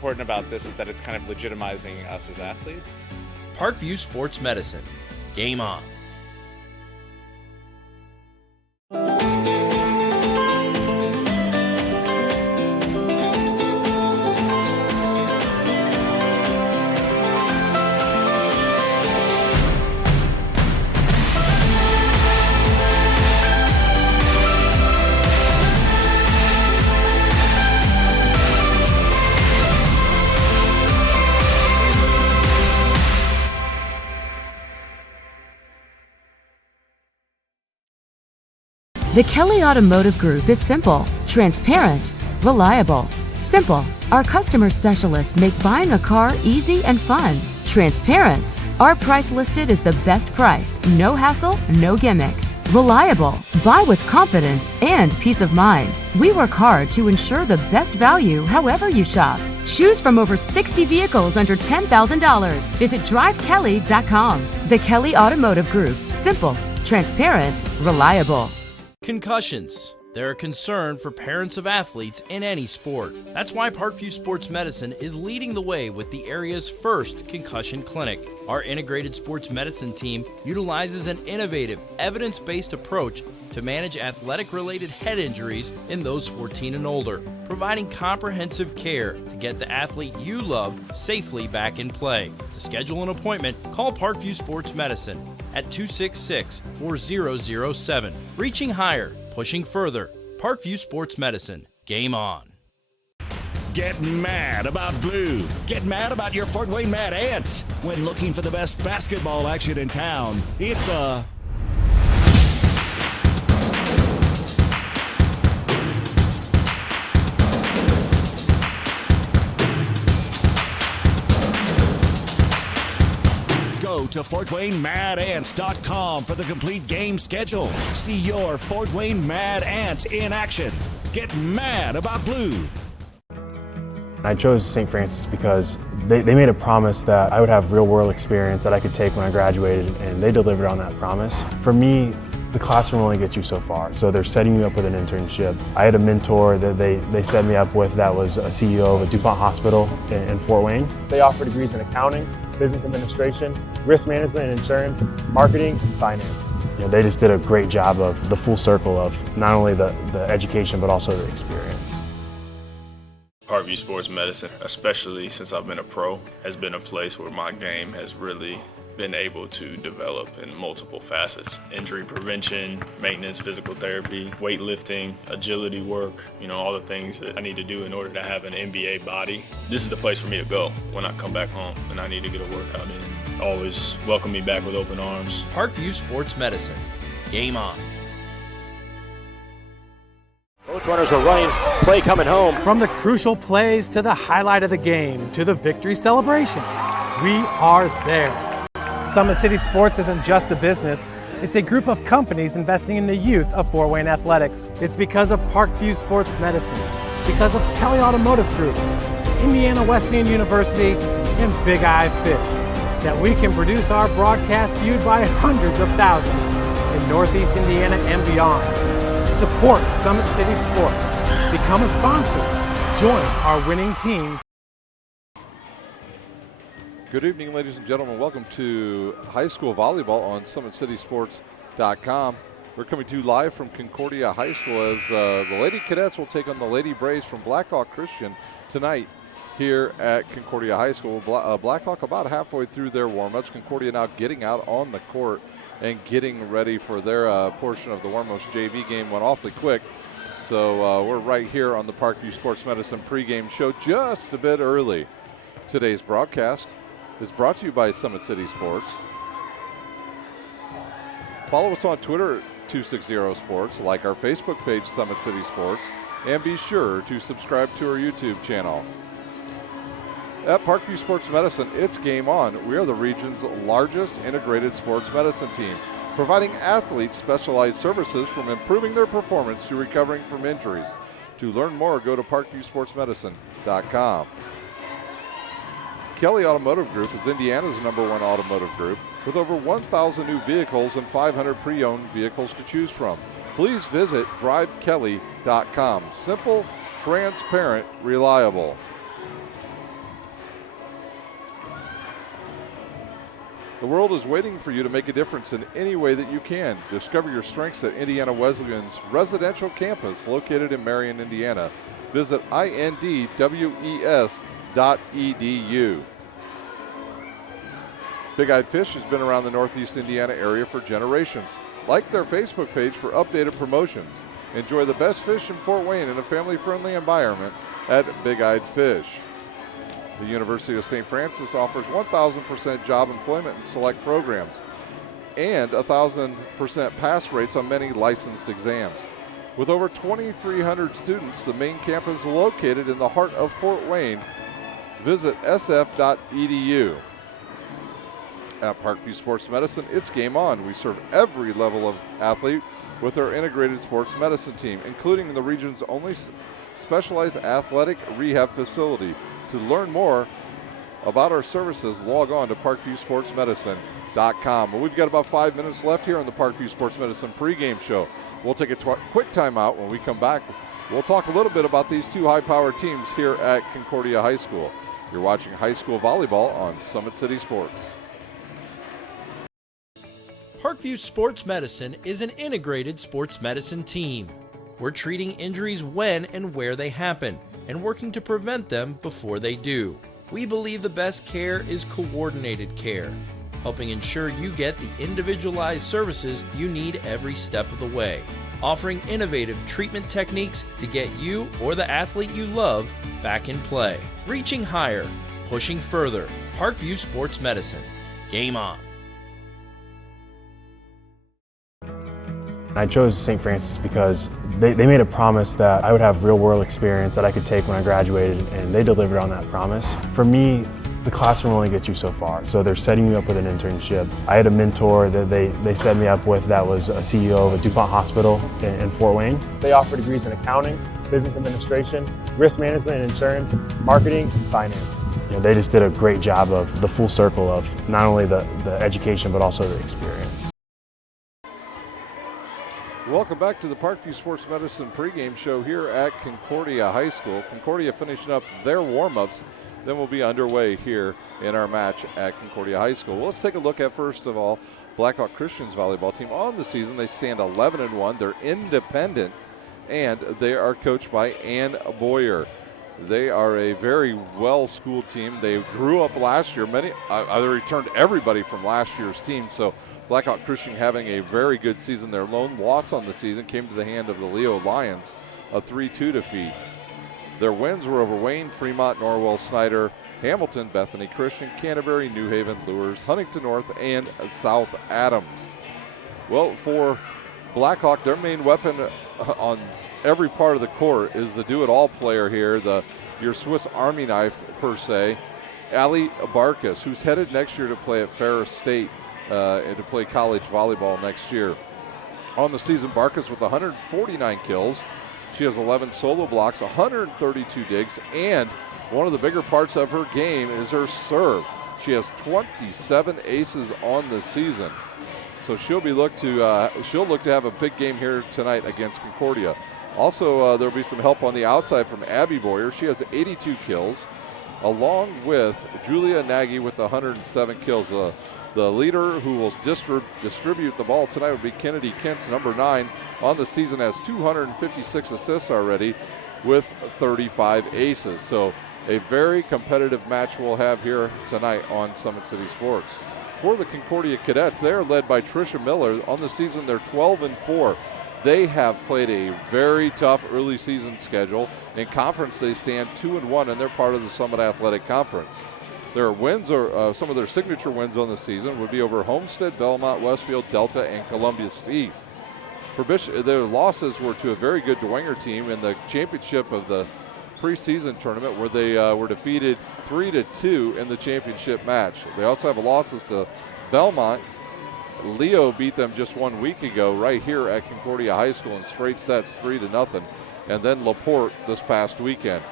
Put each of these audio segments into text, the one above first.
important about this is that it's kind of legitimizing us as athletes. Parkview Sports Medicine. Game on. The Kelly Automotive Group is simple, transparent, reliable. Simple. Our customer specialists make buying a car easy and fun. Transparent. Our price listed is the best price. No hassle, no gimmicks. Reliable. Buy with confidence and peace of mind. We work hard to ensure the best value however you shop. Choose from over 60 vehicles under $10,000. Visit drivekelly.com. The Kelly Automotive Group. Simple, transparent, reliable. Concussions. They're a concern for parents of athletes in any sport. That's why Parkview Sports Medicine is leading the way with the area's first concussion clinic. Our integrated sports medicine team utilizes an innovative, evidence-based approach to manage athletic-related head injuries in those 14 and older, providing comprehensive care to get the athlete you love safely back in play. To schedule an appointment, call Parkview Sports Medicine at 266-4007. Reaching higher, pushing further. Parkview Sports Medicine. Game on. Get mad about blue. Get mad about your Fort Wayne Mad Ants. When looking for the best basketball action in town, it's the Go to FortWayneMadAnts.com for the complete game schedule. See your Fort Wayne Mad Ants in action. Get mad about blue. I chose St. Francis because they made a promise that I would have real-world experience that I could take when I graduated, and they delivered on that promise. For me, the classroom only gets you so far, so they're setting you up with an internship. I had a mentor that they set me up with that was a CEO of a DuPont hospital in Fort Wayne. They offer degrees in accounting, business administration, risk management and insurance, marketing, and finance. You know, they just did a great job of the full circle of not only the education, but also the experience. Parkview Sports Medicine, especially since I've been a pro, has been a place where my game has really been able to develop in multiple facets. Injury prevention, maintenance, physical therapy, weightlifting, agility work, all the things that I need to do in order to have an NBA body. This is the place for me to go when I come back home and I need to get a workout in. Always welcome me back with open arms. Parkview Sports Medicine. Game on. Both runners are running, play coming home. From the crucial plays to the highlight of the game to the victory celebration, we are there. Summit City Sports isn't just a business, it's a group of companies investing in the youth of Fort Wayne athletics. It's because of Parkview Sports Medicine, because of Kelly Automotive Group, Indiana Wesleyan University, and Big Eye Fish, that we can produce our broadcast viewed by hundreds of thousands in Northeast Indiana and beyond. Support Summit City Sports. Become a sponsor. Join our winning team. Good evening, ladies and gentlemen. Welcome to high school volleyball on SummitCitySports.com. We're coming to you live from Concordia High School as the Lady Cadets will take on the Lady Braves from Blackhawk Christian tonight here at Concordia High School. Blackhawk about halfway through their warm-ups. Concordia now getting out on the court and getting ready for their portion of the Warmos JV game. Went awfully quick. So we're right here on the Parkview Sports Medicine pregame show just a bit early. Today's broadcast is brought to you by Summit City Sports. Follow us on Twitter at 260 Sports, like our Facebook page, Summit City Sports, and be sure to subscribe to our YouTube channel. At Parkview Sports Medicine, it's game on. We are the region's largest integrated sports medicine team, providing athletes specialized services from improving their performance to recovering from injuries. To learn more, go to parkviewsportsmedicine.com. Kelly Automotive Group is Indiana's #1 automotive group with over 1,000 new vehicles and 500 pre-owned vehicles to choose from. Please visit drivekelly.com. Simple, transparent, reliable. The world is waiting for you to make a difference in any way that you can. Discover your strengths at Indiana Wesleyan's residential campus located in Marion, Indiana. Visit indwes.edu. Big Eyed Fish has been around the Northeast Indiana area for generations. Like their Facebook page for updated promotions. Enjoy the best fish in Fort Wayne in a family-friendly environment at Big Eyed Fish. The University of St. Francis offers 1,000% job employment in select programs and 1,000% pass rates on many licensed exams. With over 2,300 students, the main campus is located in the heart of Fort Wayne. Visit sf.edu. At Parkview Sports Medicine, it's game on. We serve every level of athlete with our integrated sports medicine team, including the region's only specialized athletic rehab facility. To learn more about our services, log on to parkviewsportsmedicine.com. Well, we've got about 5 minutes left here on the Parkview Sports Medicine pregame show. We'll take a quick timeout. When we come back, we'll talk a little bit about these two high-powered teams here at Concordia High School. You're watching high school volleyball on Summit City Sports. Parkview Sports Medicine is an integrated sports medicine team. We're treating injuries when and where they happen and working to prevent them before they do. We believe the best care is coordinated care, helping ensure you get the individualized services you need every step of the way, offering innovative treatment techniques to get you or the athlete you love back in play. Reaching higher, pushing further. Parkview Sports Medicine. Game on. I chose St. Francis because they made a promise that I would have real-world experience that I could take when I graduated, and they delivered on that promise. For me, the classroom only gets you so far, so they're setting you up with an internship. I had a mentor that they set me up with that was a CEO of a DuPont hospital in Fort Wayne. They offer degrees in accounting, business administration, risk management and insurance, marketing, and finance. You know, they just did a great job of the full circle of not only the education but also the experience. Welcome back to the Parkview Sports Medicine pregame show here at Concordia High School. Concordia finishing up their warm-ups, then we'll be underway here in our match at Concordia High School. Well, let's take a look at, first of all, Blackhawk Christian's volleyball team. On the season, they stand 11-1. They're independent, and they are coached by Ann Boyer. They are a very well-schooled team. They grew up last year. They returned everybody from last year's team, so Blackhawk Christian having a very good season. Their lone loss on the season came to the hand of the Leo Lions, a 3-2 defeat. Their wins were over Wayne, Fremont, Norwell, Snyder, Hamilton, Bethany Christian, Canterbury, New Haven, Lures, Huntington North, and South Adams. Well, for Blackhawk, their main weapon on every part of the court is the do-it-all player here, your Swiss Army knife, per se, Allie Barkas, who's headed next year to play at Ferris State and to play college volleyball next year. On the season, Barkas with 149 kills. She has 11 solo blocks, 132 digs, and one of the bigger parts of her game is her serve. She has 27 aces on the season. So she'll look to have a big game here tonight against Concordia. Also, there'll be some help on the outside from Abby Boyer. She has 82 kills, along with Julia Nagy with 107 kills. The leader who will distribute the ball tonight would be Kennedy Kentz, number 9. On the season has 256 assists already with 35 aces. So a very competitive match we'll have here tonight on Summit City Sports. For the Concordia Cadets, they're led by Tricia Miller. On the season, they're 12-4. They have played a very tough early season schedule. In conference, they stand 2-1, and they're part of the Summit Athletic Conference. Their wins, or some of their signature wins on the season, would be over Homestead, Belmont, Westfield, Delta, and Columbia East. For Bishop, their losses were to a very good Dwenger team in the championship of the preseason tournament, where they were defeated 3-2 in the championship match. They also have losses to Belmont. Leo beat them just 1 week ago right here at Concordia High School in straight sets, 3-0, and then LaPorte this past weekend.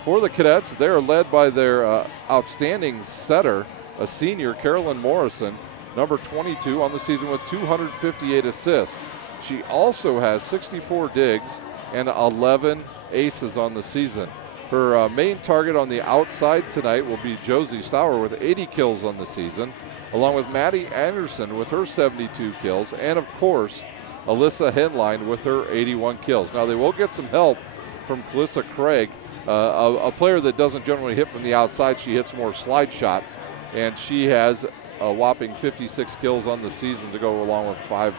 For the Cadets, they are led by their outstanding setter, a senior, Carolyn Morrison, number 22 on the season with 258 assists. She also has 64 digs and 11 aces on the season. Her main target on the outside tonight will be Josie Sauer with 80 kills on the season, along with Maddie Anderson with her 72 kills, and of course, Alyssa Henline with her 81 kills. Now, they will get some help from Calissa Craig, a player that doesn't generally hit from the outside. She hits more slide shots, and she has a whopping 56 kills on the season to go along with 5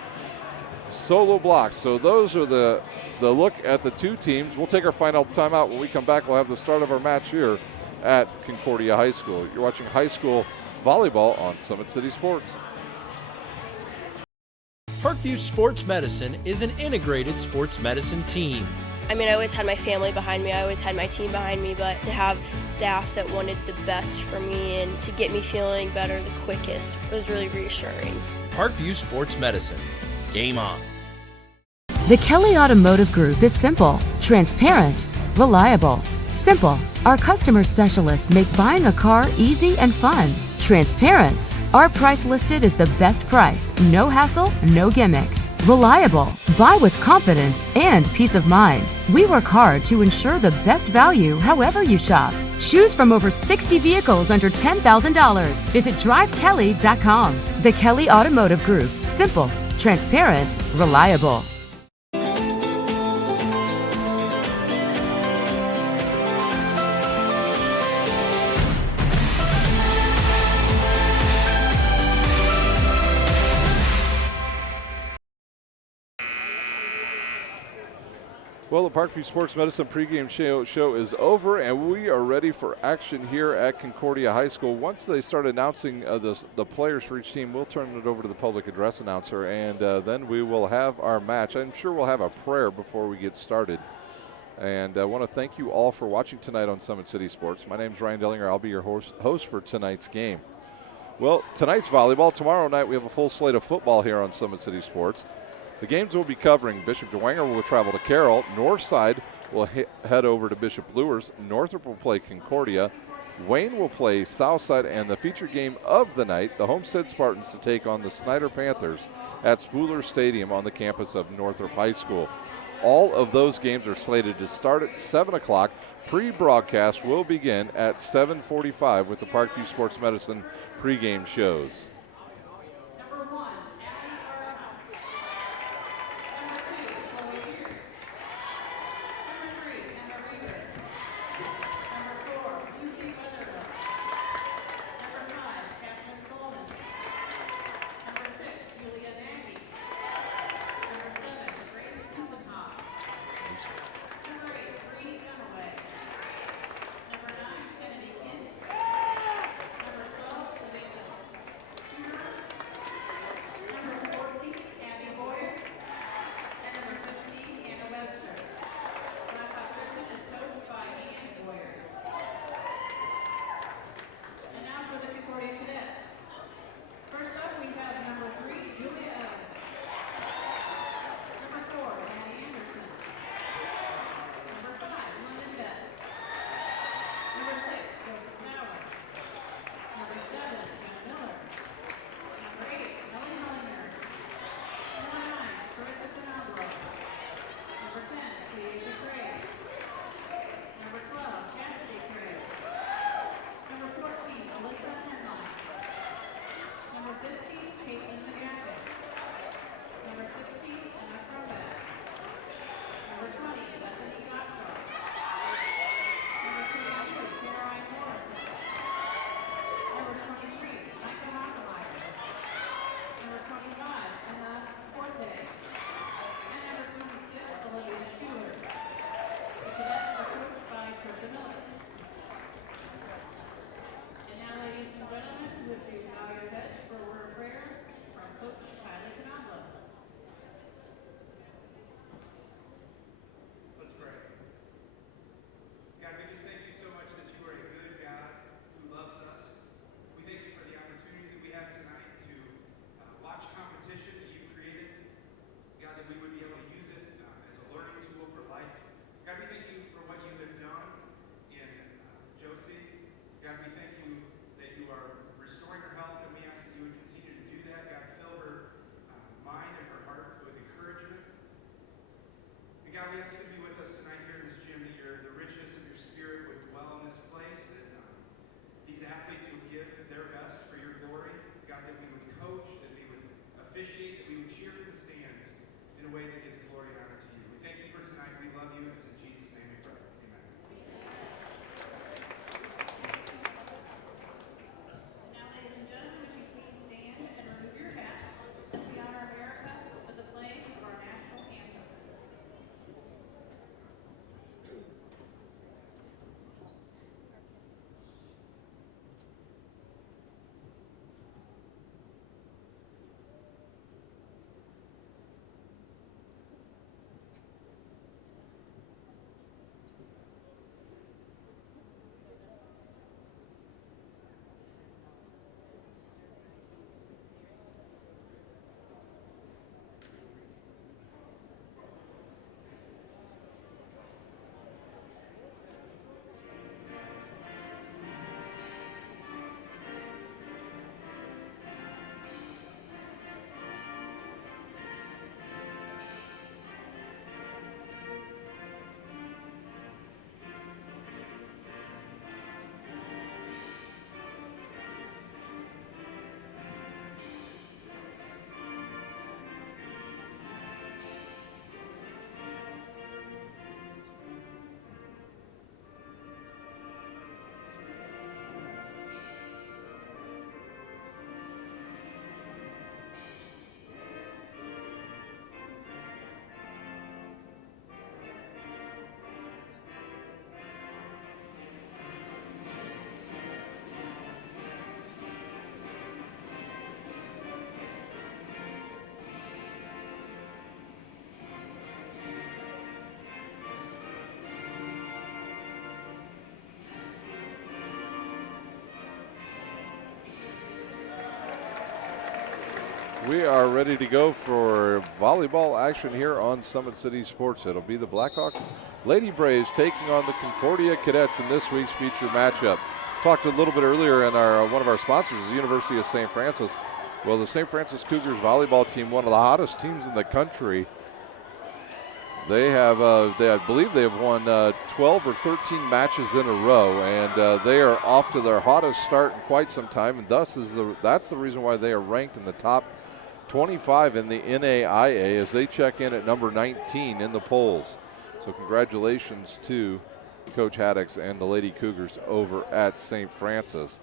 solo blocks. So those are the look at the two teams. We'll take our final timeout. When we come back, we'll have the start of our match here at Concordia High School. You're watching high school volleyball on Summit City Sports. Parkview Sports Medicine is an integrated sports medicine team. I mean, I always had my family behind me, I always had my team behind me, but to have staff that wanted the best for me and to get me feeling better the quickest was really reassuring. Parkview Sports Medicine. Game on. The Kelly Automotive Group is simple, transparent, reliable. Simple. Our customer specialists make buying a car easy and fun. Transparent. Our price listed is the best price. No hassle, no gimmicks. Reliable. Buy with confidence and peace of mind. We work hard to ensure the best value however you shop. Choose from over 60 vehicles under $10,000. Visit drivekelly.com. The Kelly Automotive Group. Simple, transparent, reliable. Well, the Parkview Sports Medicine pregame show is over, and we are ready for action here at Concordia High School. Once they start announcing the players for each team, we'll turn it over to the public address announcer, and then we will have our match. I'm sure we'll have a prayer before we get started. And I want to thank you all for watching tonight on Summit City Sports. My name is Ryan Dellinger. I'll be your host for tonight's game. Well, tonight's volleyball. Tomorrow night we have a full slate of football here on Summit City Sports. The games we'll be covering: Bishop DeWanger will travel to Carroll. Northside will head over to Bishop Luers. Northrop will play Concordia. Wayne will play Southside, and the feature game of the night, the Homestead Spartans to take on the Snyder Panthers at Spooler Stadium on the campus of Northrop High School. All of those games are slated to start at 7 o'clock. Pre-broadcast will begin at 7:45 with the Parkview Sports Medicine pregame shows. officiate, that we would cheer from the stands in a way that gives glory and honor to you. We thank you for tonight. We love you. It's in Jesus' name we pray. Amen. Now, ladies and gentlemen, would you please stand and remove your hats as we honor America with the playing of our national anthem. We are ready to go for volleyball action here on Summit City Sports. It'll be the Blackhawk Lady Braves taking on the Concordia Cadets in this week's feature matchup. Talked a little bit earlier in our one of our sponsors, the University of St. Francis. Well, the St. Francis Cougars volleyball team, one of the hottest teams in the country. They have, I believe they have won 12 or 13 matches in a row, and they are off to their hottest start in quite some time, and thus that's the reason why they are ranked in the top 25 in the NAIA as they check in at number 19 in the polls. So congratulations to Coach Haddix and the Lady Cougars over at St. Francis.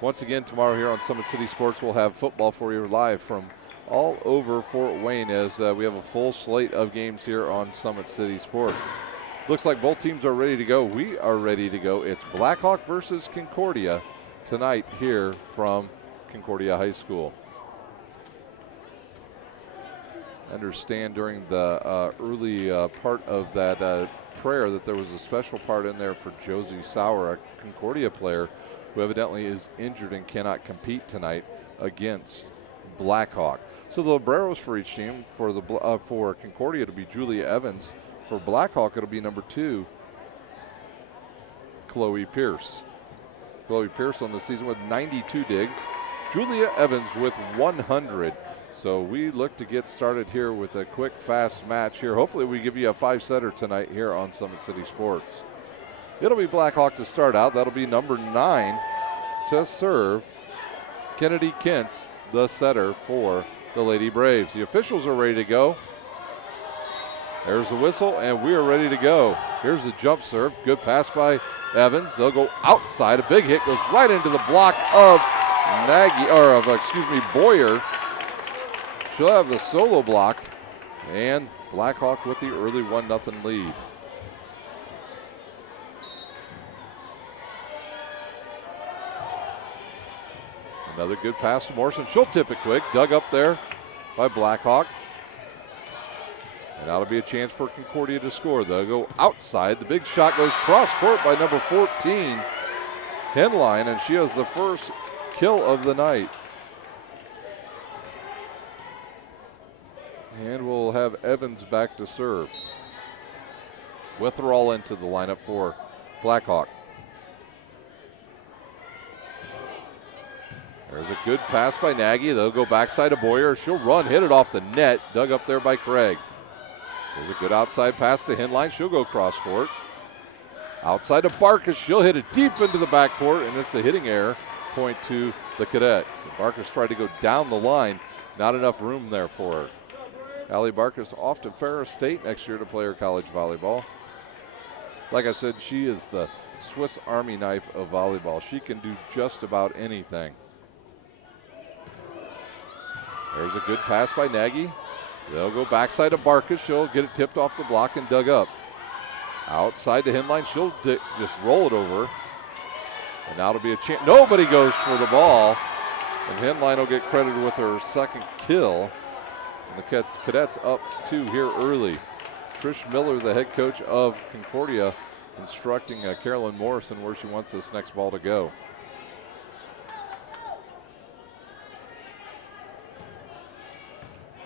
Once again, tomorrow here on Summit City Sports, we'll have football for you live from all over Fort Wayne as we have a full slate of games here on Summit City Sports. Looks like both teams are ready to go. We are ready to go. It's Blackhawk versus Concordia tonight here from Concordia High School. Understand during the early part of that prayer that there was a special part in there for Josie Sauer, a Concordia player who evidently is injured and cannot compete tonight against Blackhawk. So the libreros for each team, for Concordia it'll be Julia Evans. For Blackhawk it'll be number 2, Chloe Pierce. Chloe Pierce on the season with 92 digs. Julia Evans with 100. So we look to get started here with a quick, fast match here. Hopefully we give you a 5-setter tonight here on Summit City Sports. It'll be Blackhawk to start out. That'll be number 9 to serve. Kennedy Kentz, the setter for the Lady Braves. The officials are ready to go. There's the whistle, and we are ready to go. Here's the jump serve. Good pass by Evans. They'll go outside. A big hit goes right into the block of Boyer. She'll have the solo block, and Blackhawk with the early 1-0 lead. Another good pass to Morrison. She'll tip it quick. Dug up there by Blackhawk. And that'll be a chance for Concordia to score. They'll go outside. The big shot goes cross court by number 14, Henline, and she has the first kill of the night. And we'll have Evans back to serve. Witherall into the lineup for Blackhawk. There's a good pass by Nagy. They'll go backside to Boyer. She'll run, hit it off the net. Dug up there by Craig. There's a good outside pass to Henline. She'll go cross court. Outside to Barkas. She'll hit it deep into the backcourt, and it's a hitting error. Point to the Cadets. Barkas tried to go down the line. not enough room there for her. Allie Barkus off to Ferris State next year to play her college volleyball. Like I said, she is the Swiss Army knife of volleyball. She can do just about anything. There's a good pass by Nagy. They'll go backside to Barkus. She'll get it tipped off the block and dug up. Outside the end line, she'll just roll it over. And now it'll be a chance. Nobody goes for the ball. And Henline will get credited with her second kill. And the Cadets up 2 here early. Trish Miller, the head coach of Concordia, instructing Carolyn Morrison where she wants this next ball to go.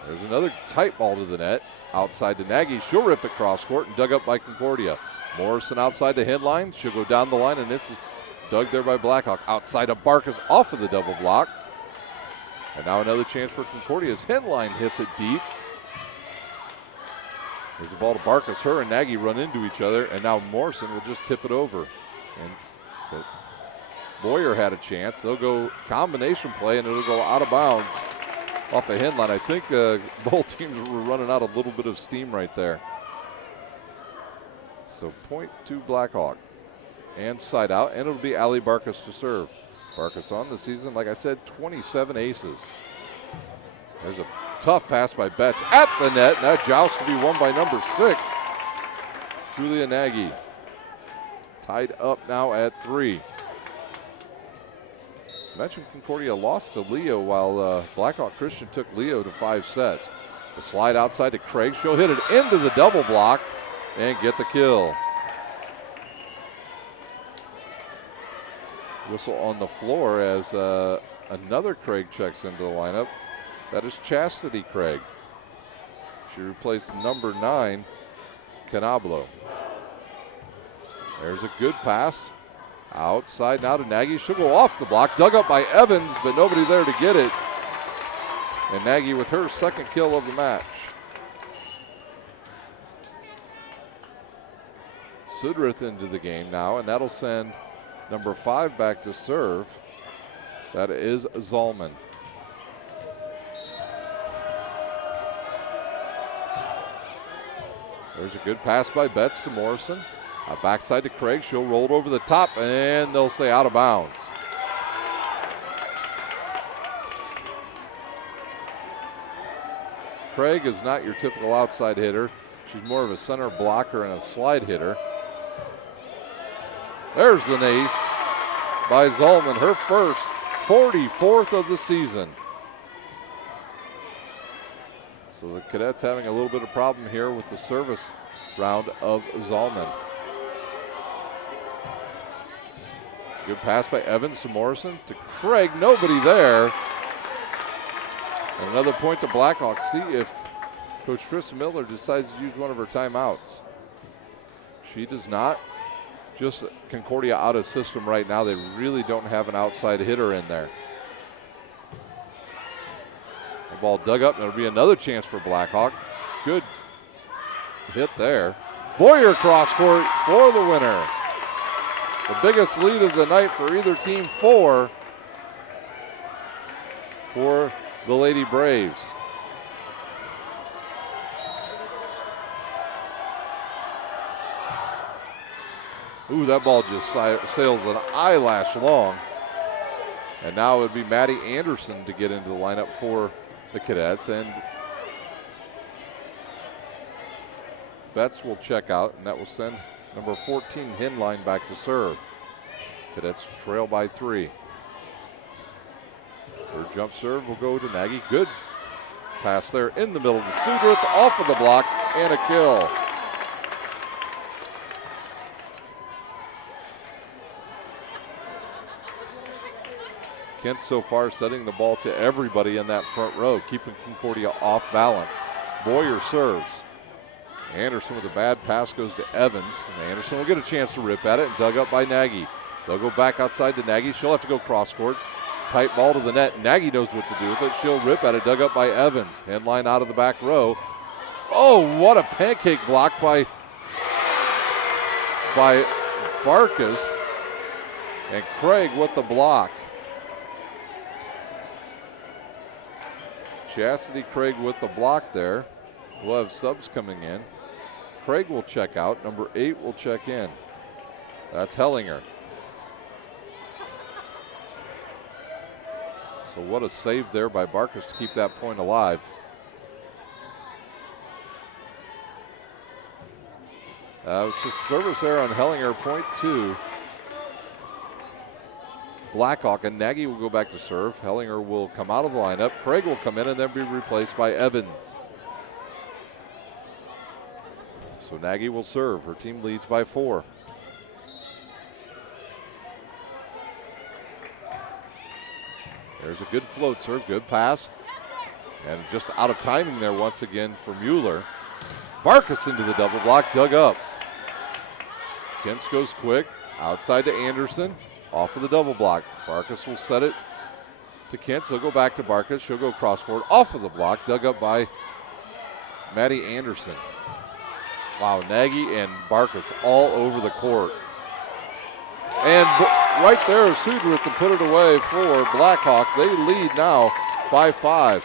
There's another tight ball to the net. Outside to Nagy. She'll rip it cross court and dug up by Concordia. Morrison outside the head line. She'll go down the line, and it's dug there by Blackhawk. Outside of Barkus off of the double block. And now another chance for Concordia's Henline hits it deep. There's the ball to Barkus. Her and Nagy run into each other, and now Morrison will just tip it over. And so Boyer had a chance. They'll go combination play, and it'll go out of bounds off a Henline. I think both teams were running out a little bit of steam right there. So point to Blackhawk. And side out, and it'll be Allie Barkus to serve. Barkus on the season, like I said, 27 aces. There's a tough pass by Betts at the net. That joust to be won by number 6, Julia Nagy. Tied up now at 3. I mentioned Concordia lost to Leo while Blackhawk Christian took Leo to 5 sets. The slide outside to Craig. She'll hit it into the double block and get the kill. Whistle on the floor as another Craig checks into the lineup. That is Chastity Craig. She replaced number 9, Canablo. There's a good pass. Outside now to Nagy. She'll go off the block. Dug up by Evans, but nobody there to get it. And Nagy with her second kill of the match. Sudrith into the game now, and that'll send number 5 back to serve. That is Zalman. There's a good pass by Betts to Morrison. Backside to Craig. She'll roll it over the top, and they'll say out of bounds. Craig is not your typical outside hitter. She's more of a center blocker and a slide hitter. There's an ace by Zalman, her first, 44th of the season. So the Cadets having a little bit of problem here with the service round of Zalman. Good pass by Evans to Morrison to Craig. Nobody there. And another point to Blackhawk. See if Coach Trish Miller decides to use one of her timeouts. She does not. Just Concordia out of system right now. They really don't have an outside hitter in there. The ball dug up, and there'll be another chance for Blackhawk. Good hit there. Boyer cross court for the winner. The biggest lead of the night for either team, 4 for the Lady Braves. Ooh, that ball just sails an eyelash long. And now it would be Maddie Anderson to get into the lineup for the Cadets. And Betts will check out, and that will send number 14 Henline back to serve. Cadets trail by 3. Her jump serve will go to Nagy. Good pass there in the middle to Sudrith, off of the block, and a kill. Kent so far setting the ball to everybody in that front row, keeping Concordia off balance. Boyer serves. Anderson with a bad pass goes to Evans, and Anderson will get a chance to rip at it, and dug up by Nagy. They'll go back outside to Nagy. She'll have to go cross court. Tight ball to the net. Nagy knows what to do with it. She'll rip at it, dug up by Evans. Henline out of the back row. Oh, what a pancake block by Barkus. And Craig with the block. Chastity Craig with the block there. We'll have subs coming in. Craig will check out. Number 8 will check in. That's Hellinger. So what a save there by Barkus to keep that point alive. It's a service error on Hellinger, point 2. Blackhawk and Nagy will go back to serve. Hellinger will come out of the lineup. Craig will come in and then be replaced by Evans. So Nagy will serve. Her team leads by 4. There's a good float serve, good pass. And just out of timing there once again for Mueller. Barkus into the double block, dug up. Kentz goes quick, outside to Anderson, off of the double block. Barkus will set it to Kentz. He'll go back to Barkus. She'll go cross court, off of the block, dug up by Maddie Anderson. Wow, Nagy and Barkus all over the court. And right there is Sudrith to put it away for Blackhawk. They lead now by 5.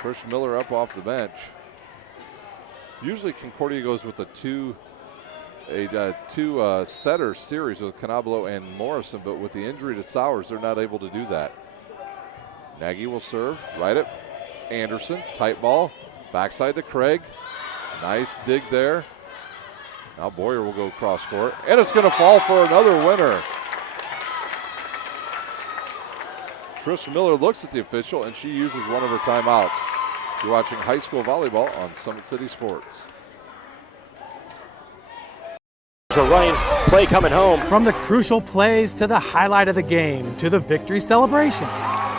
Trish Miller up off the bench. Usually Concordia goes with a two setter series with Canablo and Morrison, but with the injury to Sowers, they're not able to do that. Nagy will serve right at Anderson. Tight ball. Backside to Craig. Nice dig there. Now Boyer will go cross court, and it's going to fall for another winner. Trish Miller looks at the official, and she uses one of her timeouts. You're watching high school volleyball on Summit City Sports. A running play coming home. From the crucial plays to the highlight of the game to the victory celebration,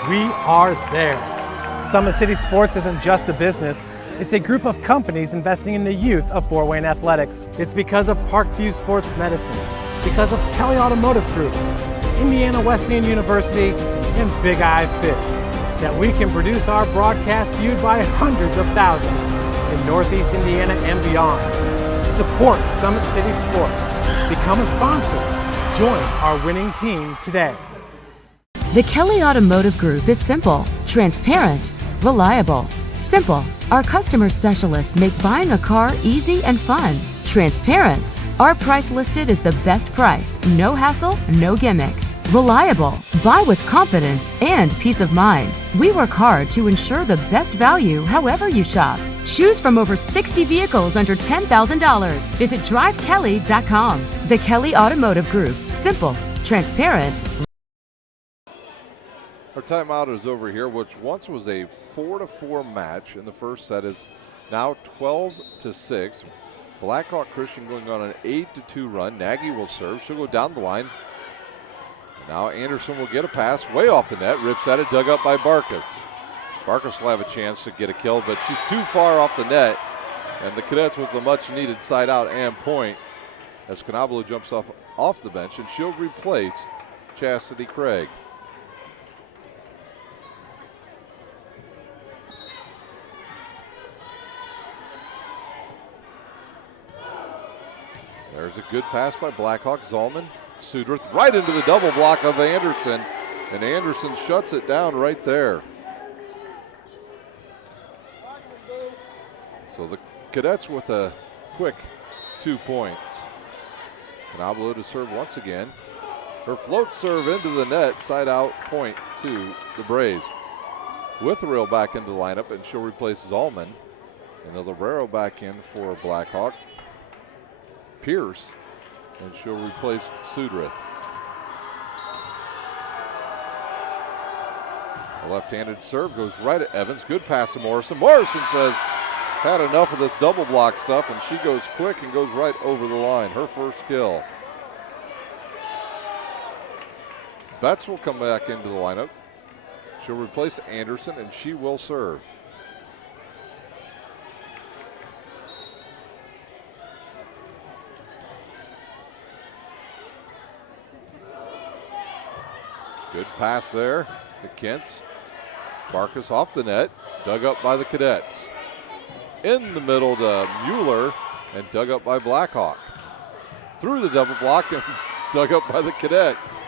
we are there. Summit City Sports isn't just a business. It's a group of companies investing in the youth of Fort Wayne athletics. It's because of Parkview Sports Medicine, because of Kelly Automotive Group, Indiana Wesleyan University, and Big Eye Fish that we can produce our broadcast viewed by hundreds of thousands in Northeast Indiana and beyond. Support Summit City Sports. Become a sponsor. Join our winning team today. The Kelly Automotive Group is simple, transparent, reliable. Simple. Our customer specialists make buying a car easy and fun. Transparent. Our price listed is the best price. No hassle, no gimmicks. Reliable. Buy with confidence and peace of mind. We work hard to ensure the best value however you shop. Choose from over 60 vehicles under $10,000. Visit drivekelly.com. The Kelly Automotive Group. Simple, transparent. Our timeout is over here, which once was a 4-4 match in the first set is now 12-6. Blackhawk Christian going on an 8-2 run. Nagy will serve. She'll go down the line. Now Anderson will get a pass way off the net. Rips at it, dug up by Barkus. Barkus will have a chance to get a kill, but she's too far off the net. And the Cadets with the much-needed side out and point as Canablo jumps off the bench, and she'll replace Chastity Craig. There's a good pass by Blackhawk. Zalman, Sudrith right into the double block of Anderson, and Anderson shuts it down right there. So the Cadets with a quick 2 points. Canablo to serve once again. Her float serve into the net, side out point to the Braves. Witherill back into the lineup, and she'll replace Zalman. And the Librero back in for Blackhawk. Pierce, and she'll replace Sudrith. A left-handed serve goes right at Evans. Good pass to Morrison. Morrison says, had enough of this double block stuff, and she goes quick and goes right over the line. Her first kill. Betts will come back into the lineup. She'll replace Anderson, and she will serve. Good pass there to Kentz. Barkus off the net, dug up by the Cadets. In the middle to Mueller, and dug up by Blackhawk. Through the double block and dug up by the Cadets.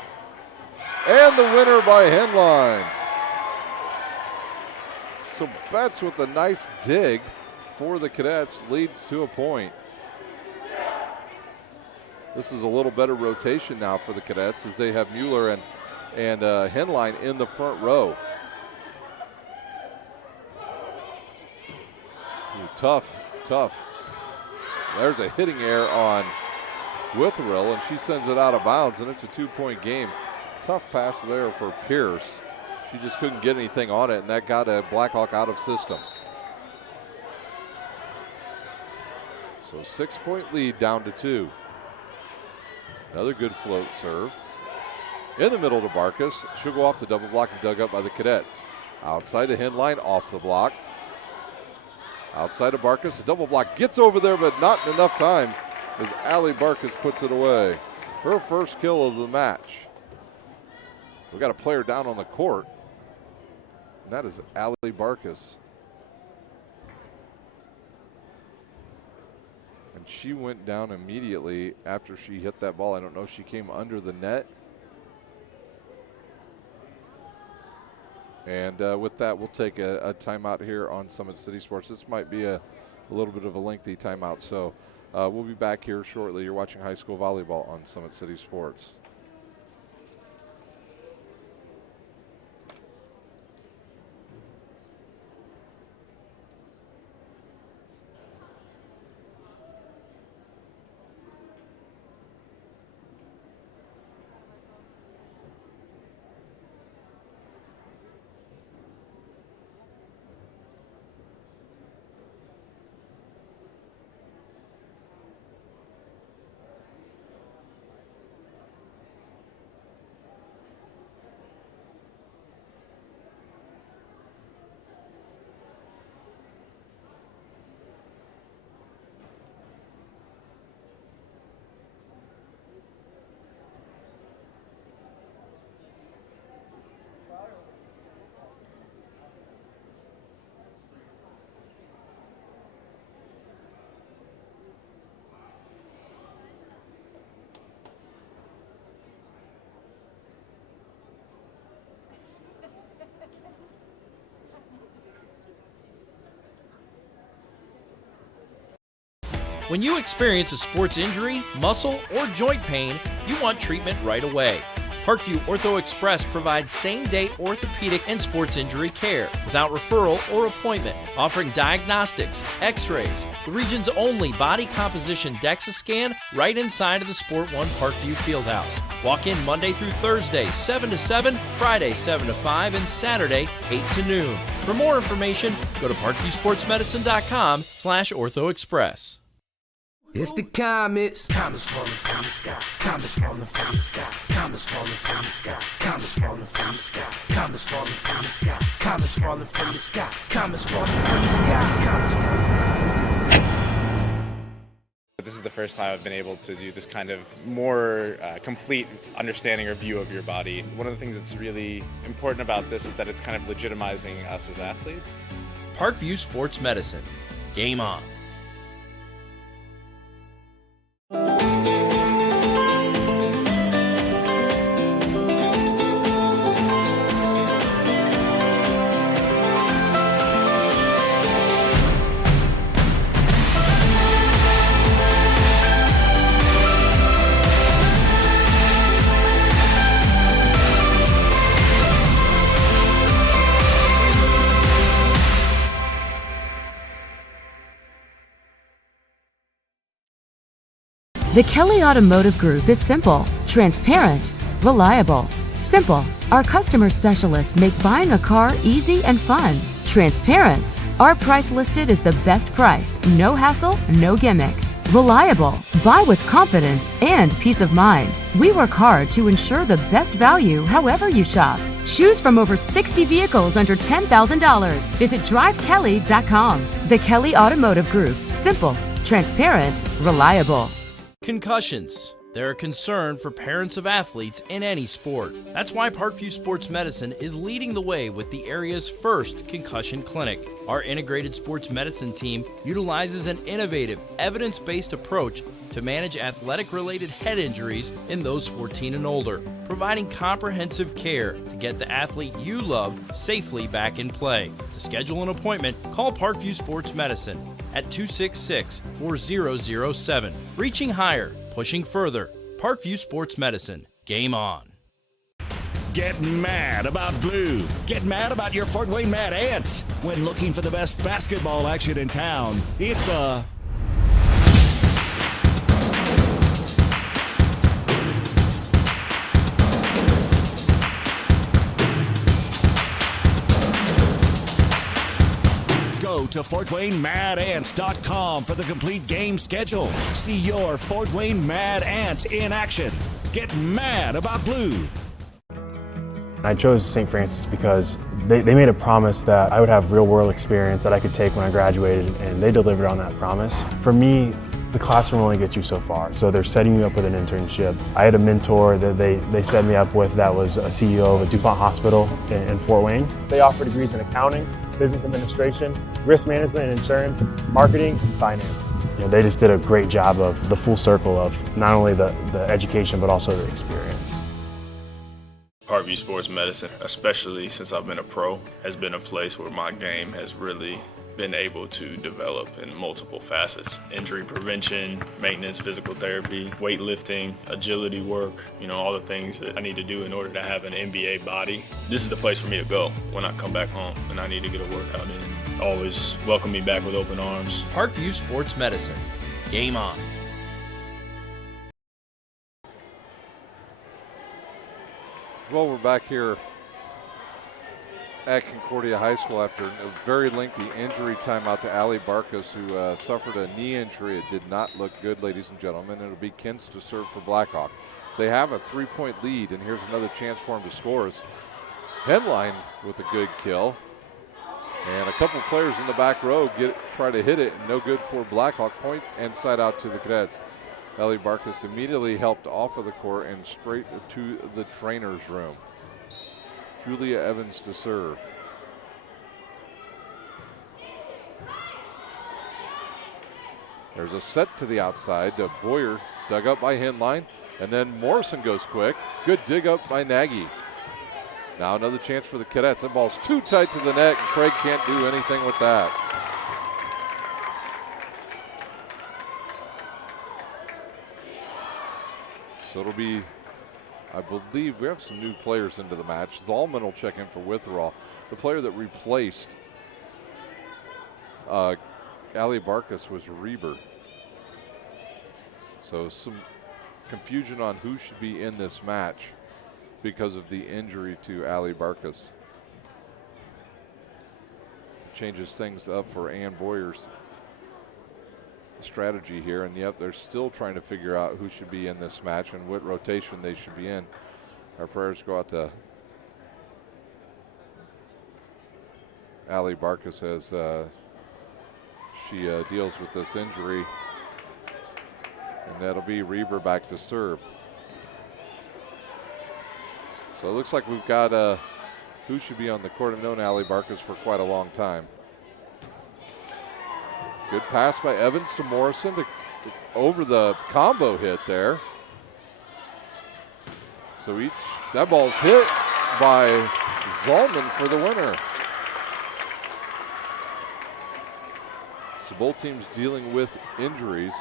And the winner by Henline. So Betts with a nice dig for the Cadets leads to a point. This is a little better rotation now for the Cadets as they have Mueller and Henline in the front row. Ooh, tough. There's a hitting error on Witherill, and she sends it out of bounds, and it's a 2-point game. Tough pass there for Pierce. She just couldn't get anything on it, and that got a Blackhawk out of system. So 6-point lead down to 2. Another good float serve. In the middle to Barkas. She'll go off the double block and dug up by the Cadets. Outside to Henline, off the block. Outside of Barkas, the double block gets over there, but not in enough time as Allie Barkas puts it away. Her first kill of the match. We got a player down on the court, and that is Allie Barkas. And she went down immediately after she hit that ball. I don't know if she came under the net. And with that, we'll take a timeout here on Summit City Sports. This might be a little bit of a lengthy timeout, so we'll be back here shortly. You're watching high school volleyball on Summit City Sports. When you experience a sports injury, muscle, or joint pain, you want treatment right away. Parkview Ortho Express provides same-day orthopedic and sports injury care without referral or appointment, offering diagnostics, x-rays, the region's only body composition DEXA scan right inside of the Sport One Parkview Fieldhouse. Walk in Monday through Thursday, 7 to 7, Friday, 7 to 5, and Saturday, 8 to noon. For more information, go to parkviewsportsmedicine.com/orthoexpress. It's the comets. Comets falling from the sky. Comets falling from the sky. Comets falling from the sky. Comets falling from the sky. Comets falling from the sky. Comets falling from the sky. Comets falling from the sky. Comets falling from the sky. This is the first time I've been able to do this kind of more complete understanding or view of your body. One of the things that's really important about this is that it's kind of legitimizing us as athletes. Parkview Sports Medicine. Game on. The Kelly Automotive Group is simple, transparent, reliable. Simple. Our customer specialists make buying a car easy and fun. Transparent. Our price listed is the best price. No hassle, no gimmicks. Reliable. Buy with confidence and peace of mind. We work hard to ensure the best value however you shop. Choose from over 60 vehicles under $10,000. Visit drivekelly.com. The Kelly Automotive Group. Simple, transparent, reliable. Concussions. They're a concern for parents of athletes in any sport. That's why Parkview Sports Medicine is leading the way with the area's first concussion clinic. Our integrated sports medicine team utilizes an innovative, evidence-based approach to manage athletic-related head injuries in those 14 and older, providing comprehensive care to get the athlete you love safely back in play. To schedule an appointment, call Parkview Sports Medicine at 266-4007. Reaching higher, pushing further. Parkview Sports Medicine. Game on. Get mad about blue. Get mad about your Fort Wayne Mad Ants. When looking for the best basketball action in town, it's the Go to FortWayneMadAnts.com for the complete game schedule. See your Fort Wayne Mad Ant in action. Get mad about blue. I chose St. Francis because they made a promise that I would have real-world experience that I could take when I graduated, and they delivered on that promise. For me, the classroom only gets you so far, so they're setting you up with an internship. I had a mentor that they set me up with that was a CEO of a DuPont hospital in Fort Wayne. They offer degrees in accounting, business administration, risk management and insurance, marketing, and finance. They just did a great job of the full circle of not only the education, but also the experience. Parkview Sports Medicine, especially since I've been a pro, has been a place where my game has really been able to develop in multiple facets. Injury prevention, maintenance, physical therapy, weightlifting, agility work, all the things that I need to do in order to have an NBA body. This is the place for me to go when I come back home and I need to get a workout in. Always welcome me back with open arms. Parkview Sports Medicine. Game on. Well, we're back here at Concordia High School after a very lengthy injury timeout to Allie Barkas, who suffered a knee injury. It did not look good, ladies and gentlemen. It'll be Kentz to serve for Blackhawk. They have a 3-point lead, and here's another chance for him to score. Headline with a good kill. And a couple players in the back row try to hit it, and no good for Blackhawk. Point and side out to the Cadets. Allie Barkas immediately helped off of the court and straight to the trainer's room. Julia Evans to serve. There's a set to the outside. Boyer dug up by Hinline, and then Morrison goes quick. Good dig up by Nagy. Now another chance for the Cadets. That ball's too tight to the net, and Craig can't do anything with that. So it'll be, I believe we have some new players into the match. Zalman will check in for Witherall. The player that replaced Allie Barkas was Reber. So some confusion on who should be in this match because of the injury to Allie Barkas. Changes things up for Ann Boyer's strategy here, and yep, they're still trying to figure out who should be in this match and what rotation they should be in. Our prayers go out to Allie Barkas as she deals with this injury, and that'll be Reber back to serve. So it looks like we've got who should be on the court. I've known Allie Barkas for quite a long time. Good pass by Evans to Morrison over the combo hit there. So that ball's hit by Zalman for the winner. So both teams dealing with injuries,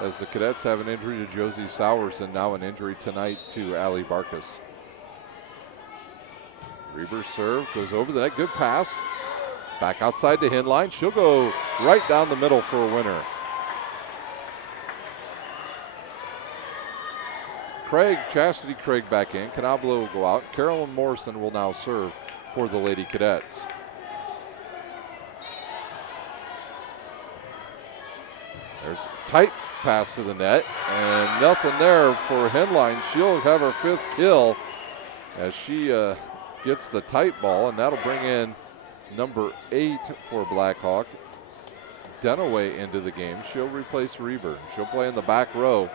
as the Cadets have an injury to Josie Sowers and now an injury tonight to Allie Barkas. Reber's serve goes over the net. Good pass. Back outside to Hinline. She'll go right down the middle for a winner. Chastity Craig back in. Canablo will go out. Carolyn Morrison will now serve for the Lady Cadets. There's a tight pass to the net, and nothing there for Hinline. She'll have her 5th kill as she gets the tight ball, and that'll bring in number 8 for Blackhawk, Dunaway, into the game. She'll replace Reber. She'll play in the back row.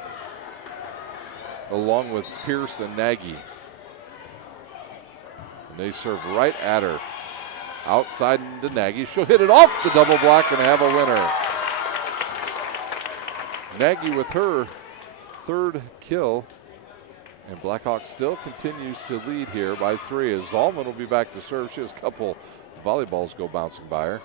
along with Pierce and Nagy. And they serve right at her. Outside into Nagy. She'll hit it off the double block and have a winner. Nagy with her third kill. And Blackhawk still continues to lead here by 3 as Zalman will be back to serve. She has a couple volleyballs go bouncing by her.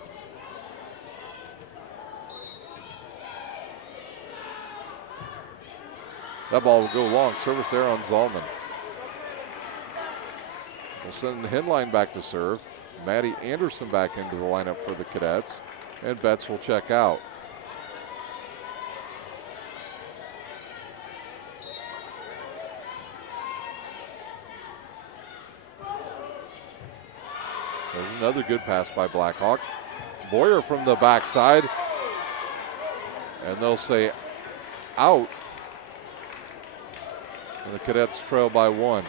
That ball will go long. Service there on Zalman. We'll send the Henline back to serve. Maddie Anderson back into the lineup for the Cadets. And Betts will check out. There's another good pass by Blackhawk. Boyer from the backside. And they'll say out. And the Cadets trail by 1.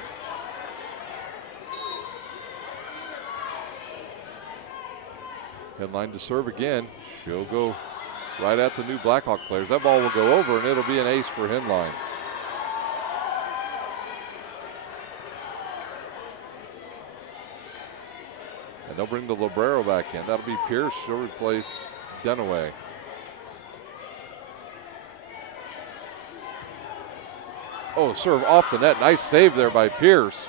Headline to serve again. She'll go right at the new Blackhawk players. That ball will go over, and it'll be an ace for Henline. And they'll bring the Librero back in. That'll be Pierce. She'll replace Dunaway. Oh, serve off the net. Nice save there by Pierce.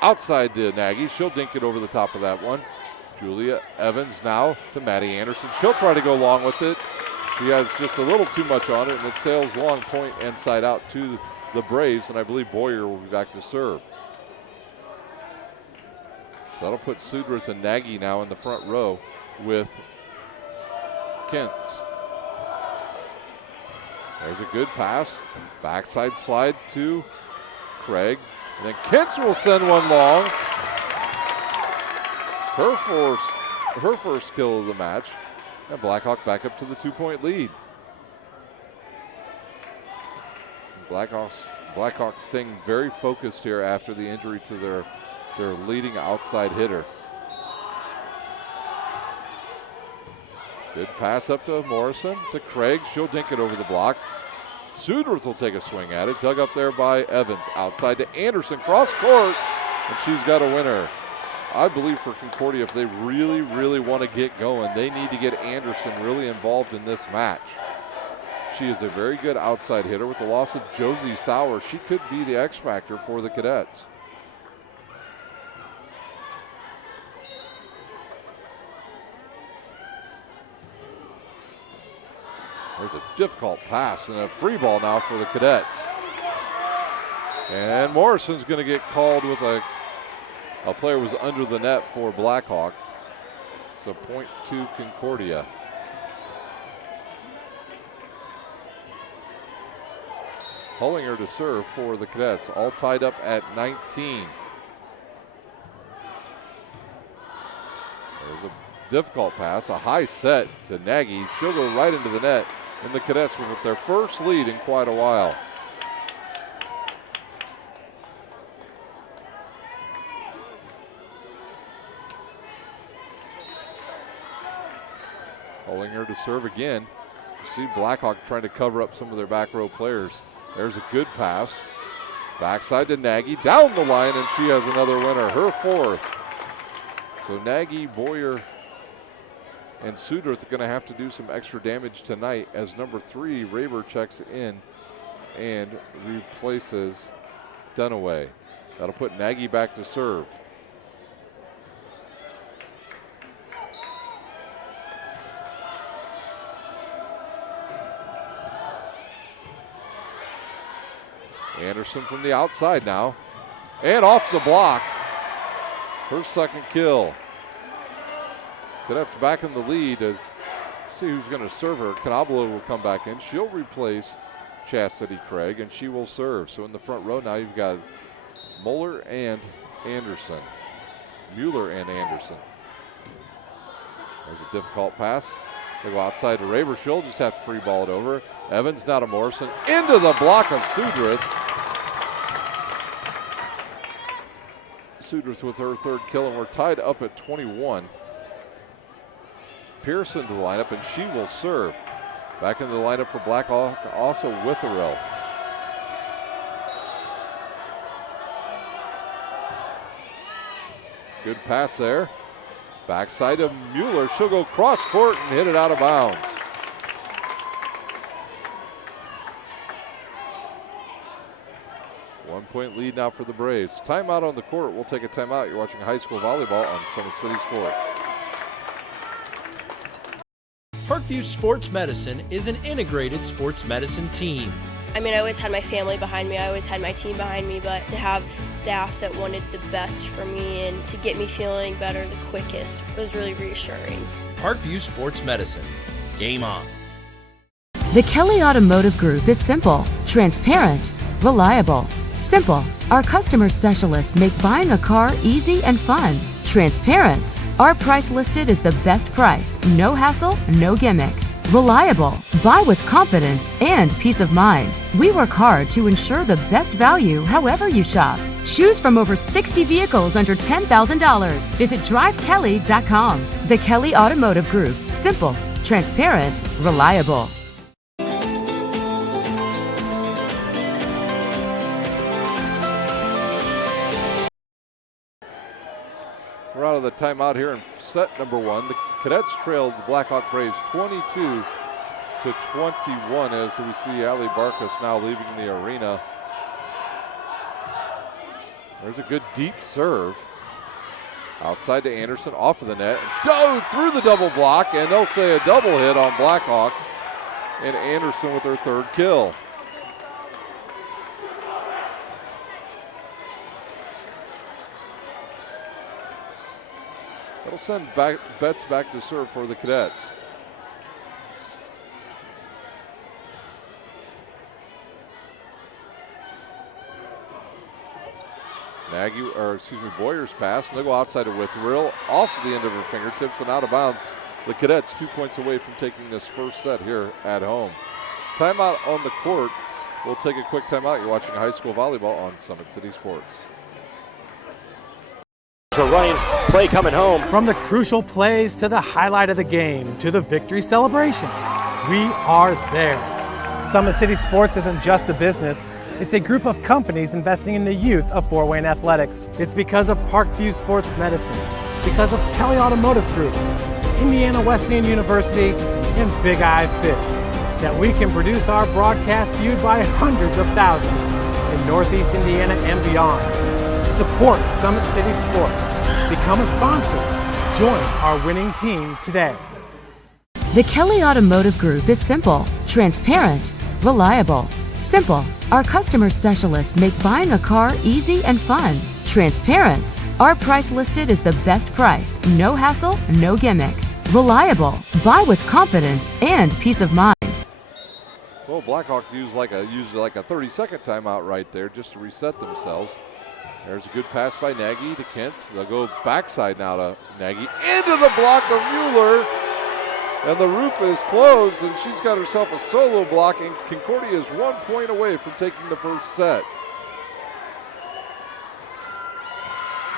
Outside to Nagy. She'll dink it over the top of that one. Julia Evans now to Maddie Anderson. She'll try to go long with it. She has just a little too much on it, and it sails long point inside out to the Braves, and I believe Boyer will be back to serve. So that'll put Sudworth and Nagy now in the front row with Kentz. There's a good pass. Backside slide to Craig. And then Kentz will send one long. Her first kill of the match. And Blackhawk back up to the 2-point lead. Blackhawks staying very focused here after the injury to their leading outside hitter. Good pass up to Morrison, to Craig. She'll dink it over the block. Sudworth will take a swing at it. Dug up there by Evans. Outside to Anderson, cross court, and she's got a winner. I believe for Concordia, if they really, really want to get going, they need to get Anderson really involved in this match. She is a very good outside hitter. With the loss of Josie Sauer, she could be the X factor for the Cadets. There's a difficult pass and a free ball now for the Cadets. And Morrison's going to get called with a player was under the net for Blackhawk. So point to Concordia. Hullinger to serve for the Cadets, all tied up at 19. There's a difficult pass, a high set to Nagy. She'll go right into the net, and the Cadets with their first lead in quite a while. Hullinger to serve again. You see Blackhawk trying to cover up some of their back row players. There's a good pass. Backside to Nagy, down the line, and she has another winner, her fourth. So Nagy, Boyer, and Sudworth are going to have to do some extra damage tonight as number 3, Raber, checks in and replaces Dunaway. That'll put Nagy back to serve. Anderson from the outside now. And off the block. Her second kill. Cadets back in the lead as see who's going to serve her. Canabolo will come back in. She'll replace Chastity Craig, and she will serve. So in the front row now you've got Mueller and Anderson. Mueller and Anderson. There's a difficult pass. They go outside to Raber. She'll just have to free ball it over. Evans now to Morrison. Into the block of Sudworth. Sudworth with her third kill, and we're tied up at 21. Pearson to the lineup, and she will serve. Back into the lineup for Blackhawk, also Witherill. Good pass there. Backside of Mueller. She'll go cross court and hit it out of bounds. One-point lead now for the Braves. Timeout on the court. We'll take a timeout. You're watching high school volleyball on Summit City Sports. Parkview Sports Medicine is an integrated sports medicine team. I mean, I always had my family behind me, I always had my team behind me, but to have staff that wanted the best for me and to get me feeling better the quickest was really reassuring. Parkview Sports Medicine. Game on. The Kelly Automotive Group is simple, transparent, reliable. Simple. Our customer specialists make buying a car easy and fun. Transparent. Our price listed is the best price. No hassle, no gimmicks. Reliable. Buy with confidence and peace of mind. We work hard to ensure the best value however you shop. Choose from over 60 vehicles under $10,000. Visit drivekelly.com. The Kelly Automotive Group. Simple, transparent, reliable. We're out of the timeout here in set number one. The Cadets trailed the Blackhawk Braves 22-21 as we see Ali Barkas now leaving the arena. There's a good deep serve. Outside to Anderson, off of the net. Dove through the double block, and they'll say a double hit on Blackhawk. And Anderson with her third kill. That'll send Betts back to serve for the Cadets. Boyer's pass, and they'll go outside of Witherill, off the end of her fingertips and out of bounds. The Cadets 2 points away from taking this first set here at home. Timeout on the court. We'll take a quick timeout. You're watching high school volleyball on Summit City Sports. A running play coming home. From the crucial plays to the highlight of the game to the victory celebration, we are there. Summit City Sports isn't just a business, it's a group of companies investing in the youth of Fort Wayne athletics. It's because of Parkview Sports Medicine, because of Kelly Automotive Group, Indiana Wesleyan University, and Big Eye Fish, that we can produce our broadcast viewed by hundreds of thousands in Northeast Indiana and beyond. Support Summit City Sports. Become a sponsor. Join our winning team today. The Kelly Automotive Group is simple, transparent, reliable. Simple. Our customer specialists make buying a car easy and fun. Transparent. Our price listed is the best price. No hassle, no gimmicks. Reliable. Buy with confidence and peace of mind. Well, Blackhawks used like a 30-second timeout right there just to reset themselves. There's a good pass by Nagy to Kentz. They'll go backside now to Nagy. Into the block of Mueller. And the roof is closed, and she's got herself a solo block, and Concordia is 1 point away from taking the first set.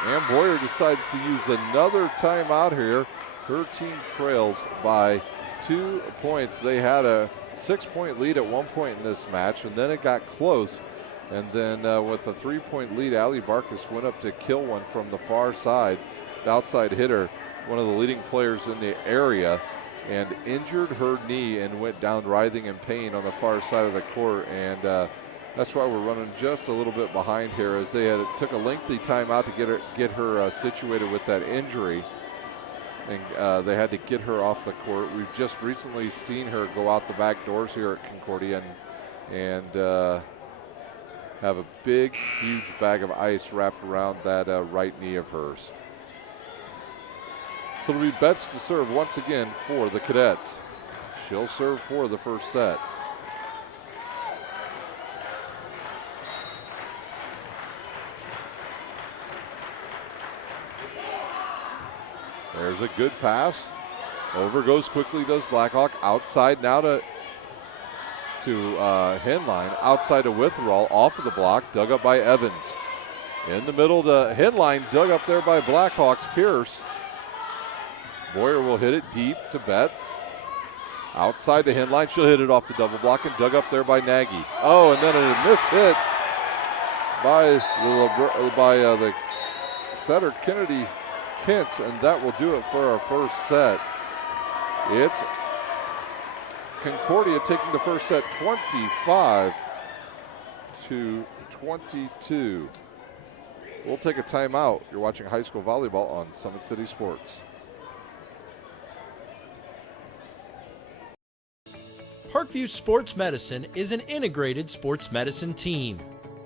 Ann Boyer decides to use another timeout here. Her team trails by 2 points. They had a 6-point lead at one point in this match, and then it got close. And then with a 3-point lead, Ali Barkas went up to kill one from the far side. The outside hitter, one of the leading players in the area, and injured her knee and went down writhing in pain on the far side of the court. And that's why we're running just a little bit behind here, as they took a lengthy timeout to get her situated with that injury. And they had to get her off the court. We've just recently seen her go out the back doors here at Concordia and have a big, huge bag of ice wrapped around that right knee of hers. So it'll be Betts to serve once again for the Cadets. She'll serve for the first set. There's a good pass. Over goes quickly, does Blackhawk. Outside now to Henline. Outside to Witherall, off of the block, dug up by Evans. In the middle to Henline, dug up there by Blackhawks Pierce. Boyer will hit it deep to Betts. Outside to Henline, she'll hit it off the double block and dug up there by Nagy. Oh, and then a miss hit by the setter Kennedy Kintz, and that will do it for our first set. It's Concordia taking the first set 25-22. We'll take a timeout. You're watching high school volleyball on Summit City Sports. Parkview Sports Medicine is an integrated sports medicine team.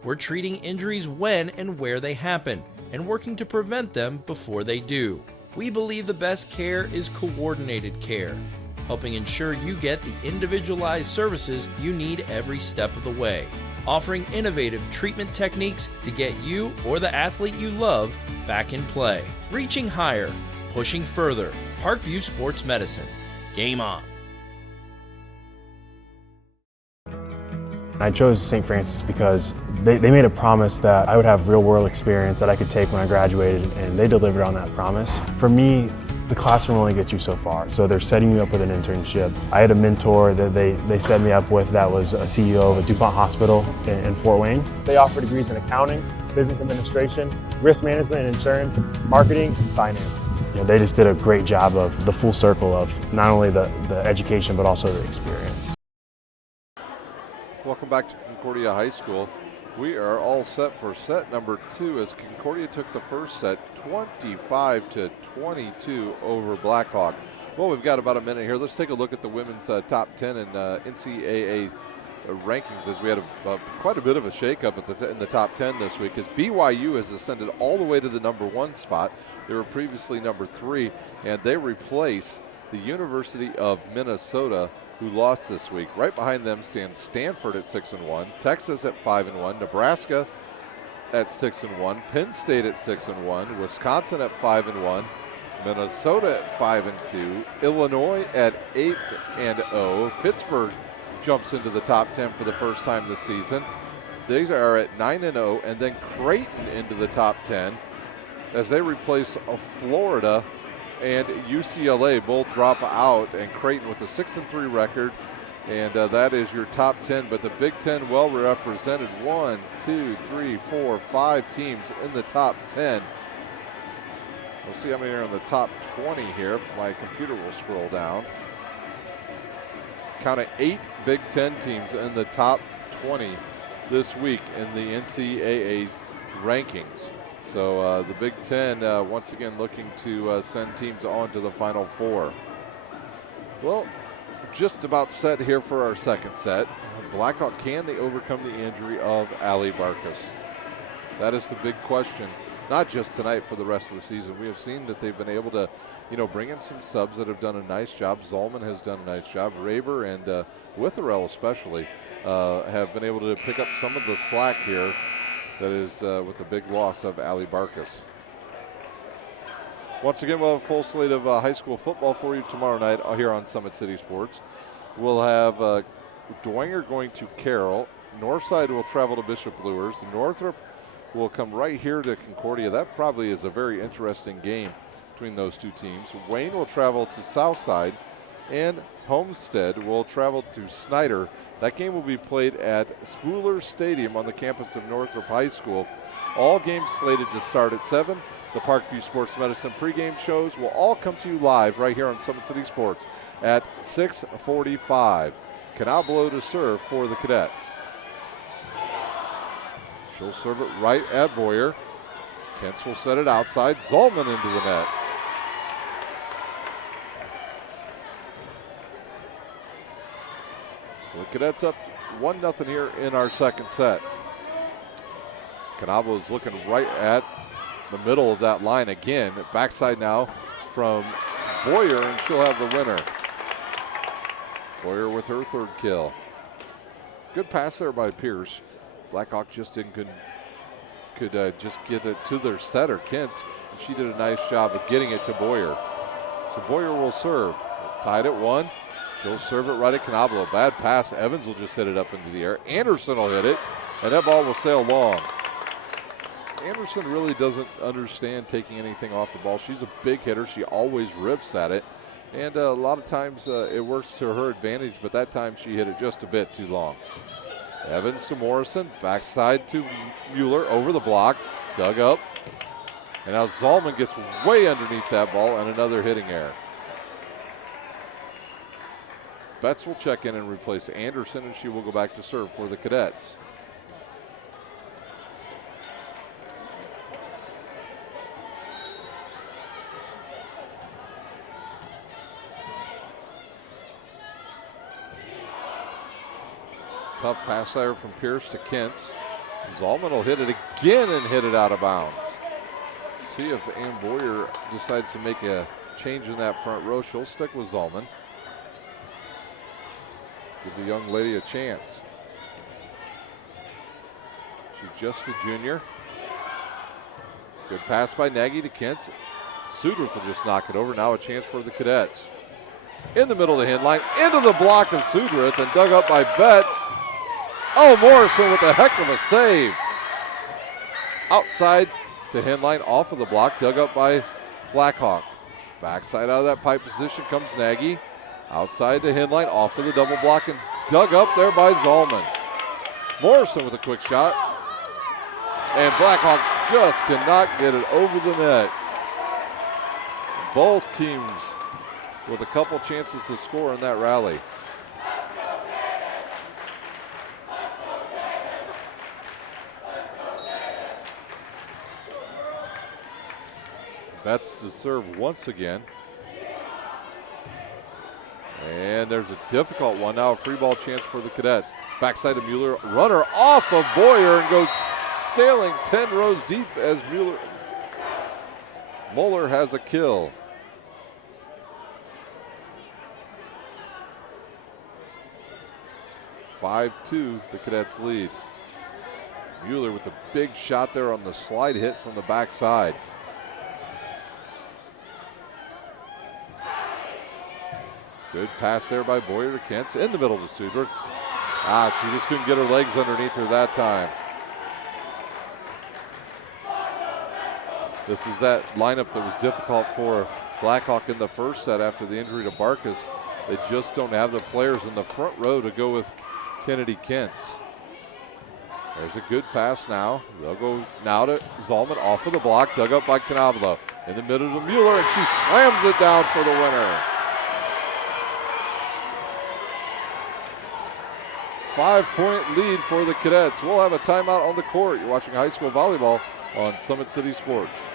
We're treating injuries when and where they happen and working to prevent them before they do. We believe the best care is coordinated care, helping ensure you get the individualized services you need every step of the way, offering innovative treatment techniques to get you or the athlete you love back in play. Reaching higher, pushing further. Parkview Sports Medicine. Game on. I chose St. Francis because they made a promise that I would have real-world experience that I could take when I graduated, and they delivered on that promise. For me, the classroom only gets you so far, so they're setting you up with an internship. I had a mentor that they set me up with that was a CEO of a DuPont hospital in Fort Wayne. They offer degrees in accounting, business administration, risk management and insurance, marketing, and finance. They just did a great job of the full circle of not only the education but also the experience. Welcome back to Concordia High School. We are all set for set number 2 as Concordia took the first set 25-22 over Blackhawk. Well, we've got about a minute here. Let's take a look at the women's top 10 in NCAA rankings, as we had quite a bit of a shakeup in the top 10 this week, as BYU has ascended all the way to the number 1 spot. They were previously number 3, and they replace the University of Minnesota, who lost this week. Right behind them stands Stanford at 6-1, Texas at 5-1, Nebraska at 6-1, Penn State at 6-1, Wisconsin at 5-1, Minnesota at 5-2, Illinois at 8-0. Pittsburgh jumps into the top 10 for the first time this season. They are at 9-0, and then Creighton into the top 10 as they replace Florida and UCLA both drop out, and Creighton with a 6-3 record, and that is your top 10. But the Big Ten well represented. 1, 2, 3, 4, 5 teams in the top 10. We'll see how many are in the top 20 here. If my computer will scroll down. Count of 8 Big Ten teams in the top 20 this week in the NCAA rankings. So the Big Ten once again looking to send teams on to the Final Four. Well, just about set here for our second set. Blackhawk, can they overcome the injury of Allie Barkas? That is the big question, not just tonight, for the rest of the season. We have seen that they've been able to, bring in some subs that have done a nice job. Zolman has done a nice job. Raber and Witherell especially have been able to pick up some of the slack here. That is with the big loss of Allie Barkas. Once again, we'll have a full slate of high school football for you tomorrow night here on Summit City Sports. We'll have Dwenger going to Carroll. Northside will travel to Bishop Luers. Northrop will come right here to Concordia. That probably is a very interesting game between those two teams. Wayne will travel to Southside, and Homestead will travel to Snyder. That game will be played at Spooler Stadium on the campus of Northrop High School. All games slated to start at 7. The Parkview Sports Medicine pregame shows will all come to you live right here on Summit City Sports at 6:45. Canablo to serve for the Cadets. She'll serve it right at Boyer. Kentz will set it outside. Zolman into the net. So the Cadets up 1-0 here in our second set. Canablo is looking right at the middle of that line again. Backside now from Boyer, and she'll have the winner. Boyer with her third kill. Good pass there by Pierce. Blackhawk just could just get it to their setter, Kentz, and she did a nice job of getting it to Boyer. So Boyer will serve. Tied at 1. She'll serve it right at Canablo. Bad pass. Evans will just hit it up into the air. Anderson will hit it, and that ball will sail long. Anderson really doesn't understand taking anything off the ball. She's a big hitter. She always rips at it, and a lot of times it works to her advantage, but that time she hit it just a bit too long. Evans to Morrison. Backside to Mueller over the block. Dug up. And now Zalman gets way underneath that ball and another hitting error. Betts will check in and replace Anderson, and she will go back to serve for the Cadets. Tough pass there from Pierce to Kentz. Zalman will hit it again and hit it out of bounds. See if Ann Boyer decides to make a change in that front row. She'll stick with Zalman. Give the young lady a chance. She's just a junior. Good pass by Nagy to Kentz. Sudworth will just knock it over. Now a chance for the Cadets. In the middle of the hand line, into the block of Sudworth and dug up by Betts. Oh, Morrison with a heck of a save. Outside to hand line, off of the block, dug up by Blackhawk. Backside out of that pipe position comes Nagy. Outside the hand line, off of the double block and dug up there by Zalman. Morrison with a quick shot. And Blackhawk just cannot get it over the net. Both teams with a couple chances to score in that rally. Betts to serve once again. And there's a difficult one now, a free ball chance for the Cadets. Backside of Mueller, runner off of Boyer and goes sailing 10 rows deep as Mueller has a kill. (5-2), the Cadets lead. Mueller with a big shot there on the slide hit from the backside. Good pass there by Boyer to Kentz in the middle to Sudworth. She just couldn't get her legs underneath her that time. This is that lineup that was difficult for Blackhawk in the first set after the injury to Barkas. They just don't have the players in the front row to go with Kennedy Kentz. There's a good pass now. They'll go now to Zalman off of the block, dug up by Canavalo. In the middle to Mueller, and she slams it down for the winner. 5-point lead for the Cadets. We'll have a timeout on the court. You're watching high school volleyball on Summit City Sports.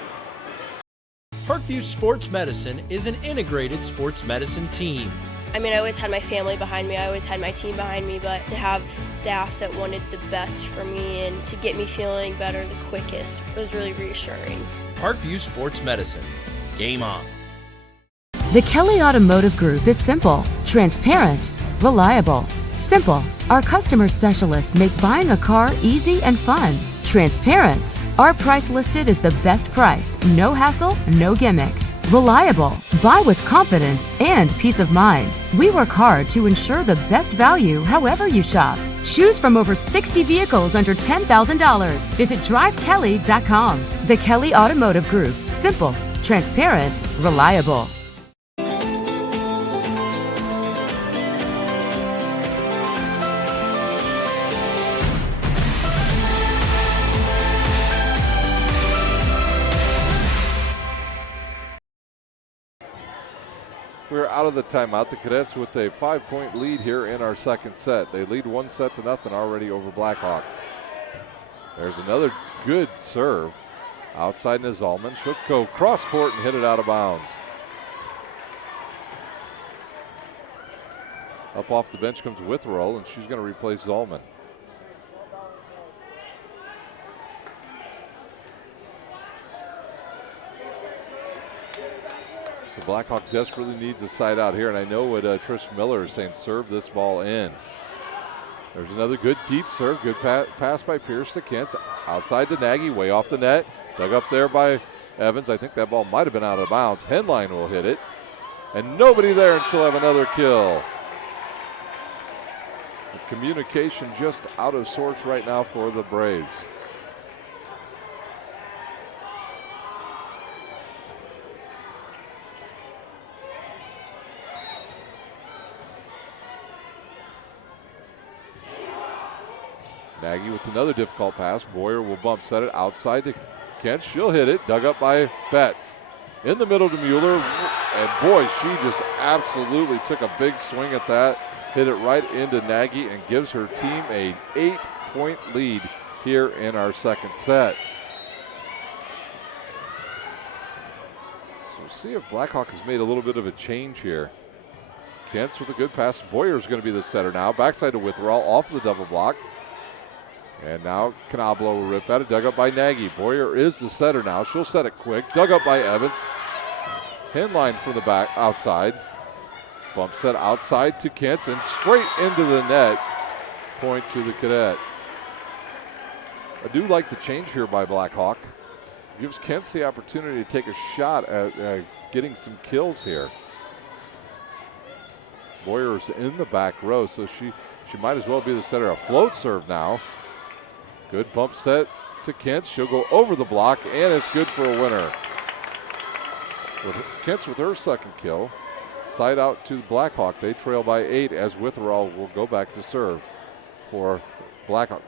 Parkview Sports Medicine is an integrated sports medicine team. I mean, I always had my family behind me. I always had my team behind me, but to have staff that wanted the best for me and to get me feeling better the quickest was really reassuring. Parkview Sports Medicine. Game on. The Kelly Automotive Group is simple, transparent, reliable. Simple. Our customer specialists make buying a car easy and fun. Transparent. Our price listed is the best price. No hassle, no gimmicks. Reliable. Buy with confidence and peace of mind. We work hard to ensure the best value however you shop. Choose from over 60 vehicles under $10,000. Visit drivekelly.com. The Kelly Automotive Group. Simple, transparent, reliable. We're out of the timeout. The Cadets with a 5-point lead here in our second set. They lead 1-0 already over Blackhawk. There's another good serve. Outside to Zalman. She'll go cross court and hit it out of bounds. Up off the bench comes Witherell, and she's going to replace Zalman. So Blackhawk desperately needs a side out here, and I know what Trish Miller is saying, serve this ball in. There's another good deep serve, good pass by Pierce to Kentz. Outside to Nagy, way off the net. Dug up there by Evans. I think that ball might have been out of bounds. Henline will hit it. And nobody there, and she'll have another kill. The communication just out of sorts right now for the Braves. Nagy with another difficult pass. Boyer will bump set it outside to Kent. She'll hit it. Dug up by Betts. In the middle to Mueller. And boy, she just absolutely took a big swing at that. Hit it right into Nagy and gives her team an 8-point lead here in our second set. So we'll see if Blackhawk has made a little bit of a change here. Kent's with a good pass. Boyer's going to be the setter now. Backside to Witherall off the double block. And now Knoblow will rip at it. Dug up by Nagy. Boyer is the setter now. She'll set it quick. Dug up by Evans. Henline from the back outside. Bump set outside to Kent's and straight into the net. Point to the Cadets. I do like the change here by Blackhawk. Gives Kent's the opportunity to take a shot at getting some kills here. Boyer's in the back row, so she might as well be the setter. A float serve now. Good bump set to Kent. She'll go over the block, and it's good for a winner. Kent's with her second kill. Side out to Blackhawk. They trail by 8 as Witherall will go back to serve for Blackhawk.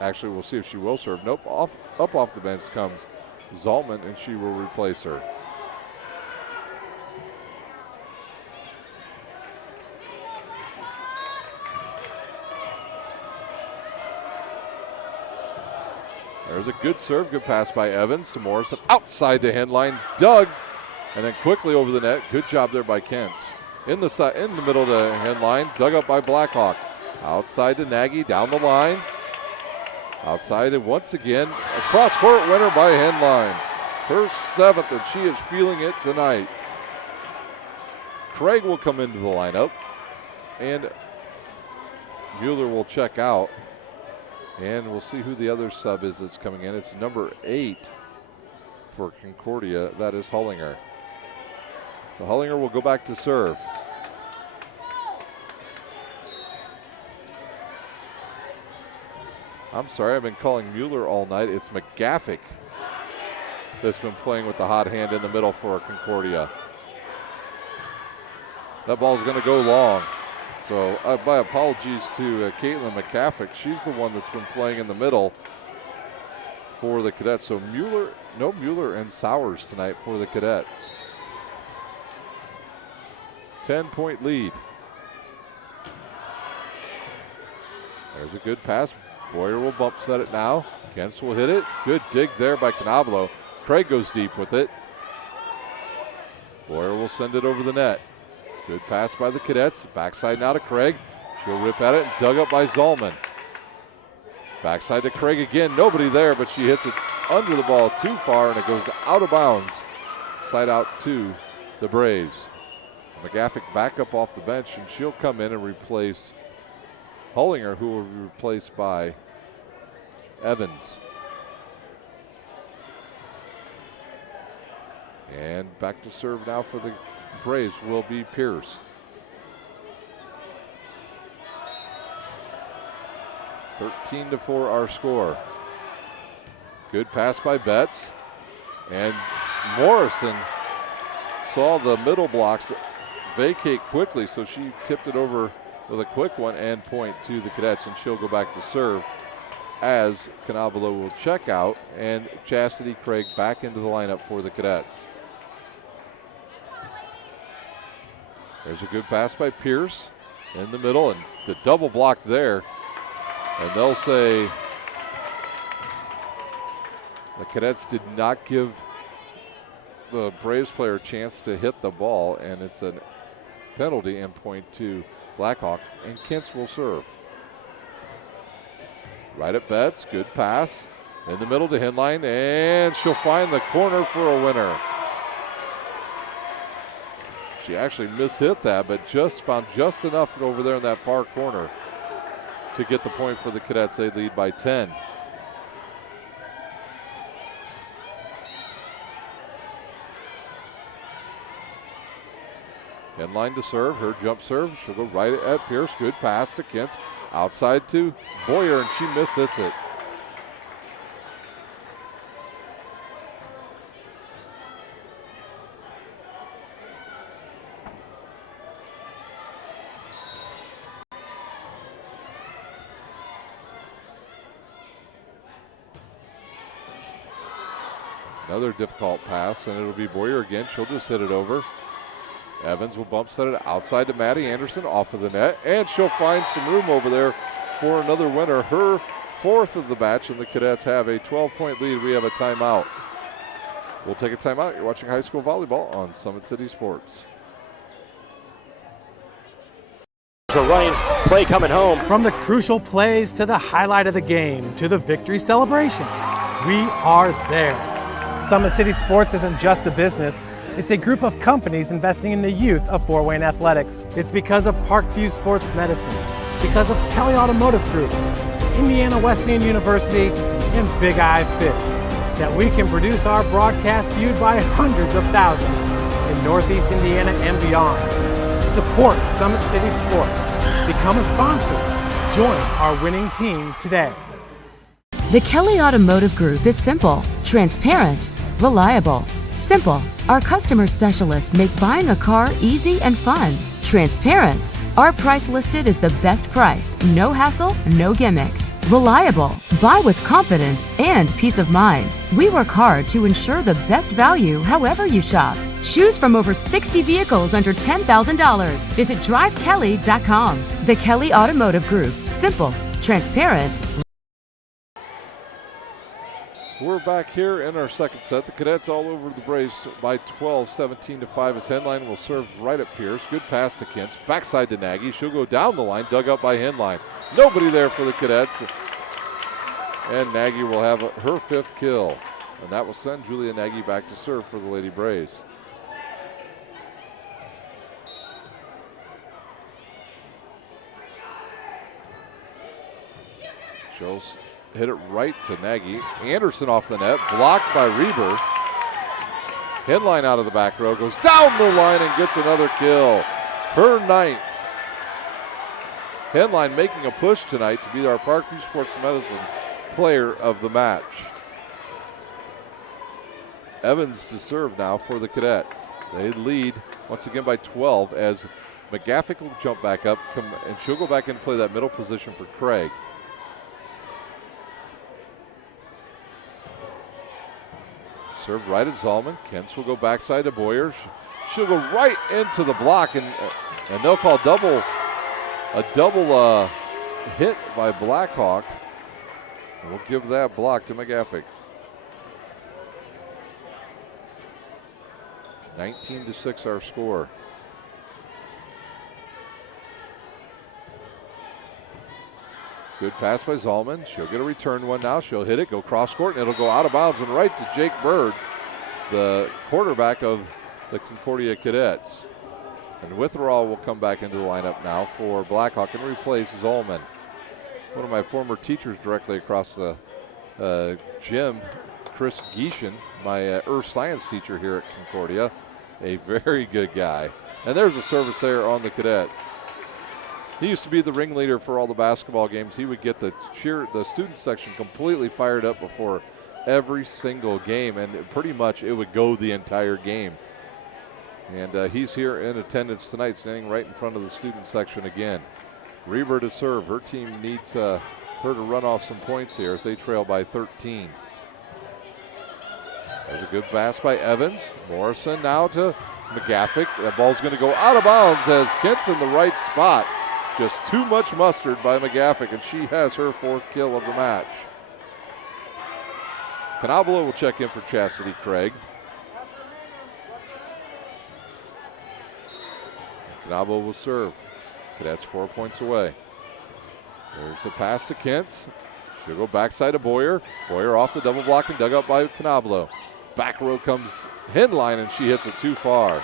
Actually, we'll see if she will serve. Nope, up off the bench comes Zaltman, and she will replace her. There's a good serve, good pass by Evans to Morrison. Outside the headline, dug, and then quickly over the net. Good job there by Kent's. In the middle of the headline, dug up by Blackhawk. Outside to Nagy, down the line. Outside and once again, a cross-court winner by Henline. Her 7th, and she is feeling it tonight. Craig will come into the lineup, and Mueller will check out. And we'll see who the other sub is that's coming in. It's number 8 for Concordia. That is Hullinger. So Hullinger will go back to serve. I'm sorry, I've been calling Mueller all night. It's McGaffick that's been playing with the hot hand in the middle for Concordia. That ball's going to go long. So my apologies to Caitlin McCaffick. She's the one that's been playing in the middle for the Cadets. So no Mueller and Sowers tonight for the Cadets. 10-point lead. There's a good pass. Boyer will bump set it now. Kent's will hit it. Good dig there by Knoblow. Craig goes deep with it. Boyer will send it over the net. Good pass by the Cadets. Backside now to Craig. She'll rip at it and dug up by Zalman. Backside to Craig again. Nobody there, but she hits it under the ball too far, and it goes out of bounds. Side out to the Braves. McGaffick back up off the bench, and she'll come in and replace Hullinger, who will be replaced by Evans. And back to serve now for the Braves will be Pierce. 13-4 our score. Good pass by Betts. And Morrison saw the middle blocks vacate quickly, so she tipped it over with a quick one and point to the Cadets, and she'll go back to serve as Knoblow will check out, and Chastity Craig back into the lineup for the Cadets. There's a good pass by Pierce in the middle, and the double block there. And they'll say the Cadets did not give the Braves player a chance to hit the ball, and it's a penalty and point to Blackhawk, and Kent's will serve. Right at Betts, good pass. In the middle to Henline, and she'll find the corner for a winner. She actually mishit that, but just found just enough over there in that far corner to get the point for the Cadets. They lead by 10. Henline to serve, her jump serve. She'll go right at Pierce. Good pass to Kentz. Outside to Boyer, and she mishits it. Another difficult pass, and it'll be Boyer again. She'll just hit it over. Evans will bump set it outside to Maddie Anderson off of the net, and she'll find some room over there for another winner. Her fourth of the match, and the Cadets have a 12-point lead. We have a timeout. We'll take a timeout. You're watching high school volleyball on Summit City Sports. A running play coming home. From the crucial plays to the highlight of the game to the victory celebration, we are there. Summit City Sports isn't just a business, it's a group of companies investing in the youth of Fort Wayne athletics. It's because of Parkview Sports Medicine, because of Kelly Automotive Group, Indiana Wesleyan University, and Big Eye Fish, that we can produce our broadcast viewed by hundreds of thousands in Northeast Indiana and beyond. Support Summit City Sports. Become a sponsor. Join our winning team today. The Kelly Automotive Group is simple, transparent, reliable. Simple. Our customer specialists make buying a car easy and fun. Transparent. Our price listed is the best price. No hassle, no gimmicks. Reliable. Buy with confidence and peace of mind. We work hard to ensure the best value however you shop. Choose from over 60 vehicles under $10,000. Visit drivekelly.com. The Kelly Automotive Group. Simple, transparent. We're back here in our second set. The Cadets all over the brace by 12, 17-5 as Henline will serve right at Pierce. Good pass to Kintz. Backside to Nagy. She'll go down the line, dug up by Henline. Nobody there for the Cadets. And Nagy will have her fifth kill. And that will send Julia Nagy back to serve for the Lady Braves. Shows. Hit it right to Nagy. Anderson off the net, blocked by Reber. Henline out of the back row, goes down the line and gets another kill. Her ninth. Henline making a push tonight to be our Parkview Sports Medicine player of the match. Evans to serve now for the Cadets. They lead once again by 12 as McGaffick will jump back up and she'll go back and play that middle position for Craig. Serve right at Zalman. Kentz will go backside to Boyer. She'll go right into the block, and they'll call a double hit by Blackhawk. We'll give that block to McGaffick. 19-6 our score. Good pass by Zalman. She'll get a return one now. She'll hit it, go cross court, and it'll go out of bounds and right to Jake Bird, the quarterback of the Concordia Cadets. And Witherall will come back into the lineup now for Blackhawk and replace Zalman. One of my former teachers directly across the gym, Chris Gieshin, my earth science teacher here at Concordia, a very good guy. And there's a service there on the Cadets. He used to be the ringleader for all the basketball games. He would get the student section completely fired up before every single game, and pretty much it would go the entire game. And he's here in attendance tonight, standing right in front of the student section again. Reber to serve. Her team needs her to run off some points here as they trail by 13. There's a good pass by Evans. Morrison now to McGaffick. That ball's going to go out of bounds as Kent's in the right spot. Just too much mustard by McGaffick, and she has her fourth kill of the match. Canabolo will check in for Chastity Craig. Canabolo will serve. Cadets 4 points away. There's a pass to Kentz. She'll go backside to Boyer. Boyer off the double block and dug up by Canabolo. Back row comes Henline, and she hits it too far.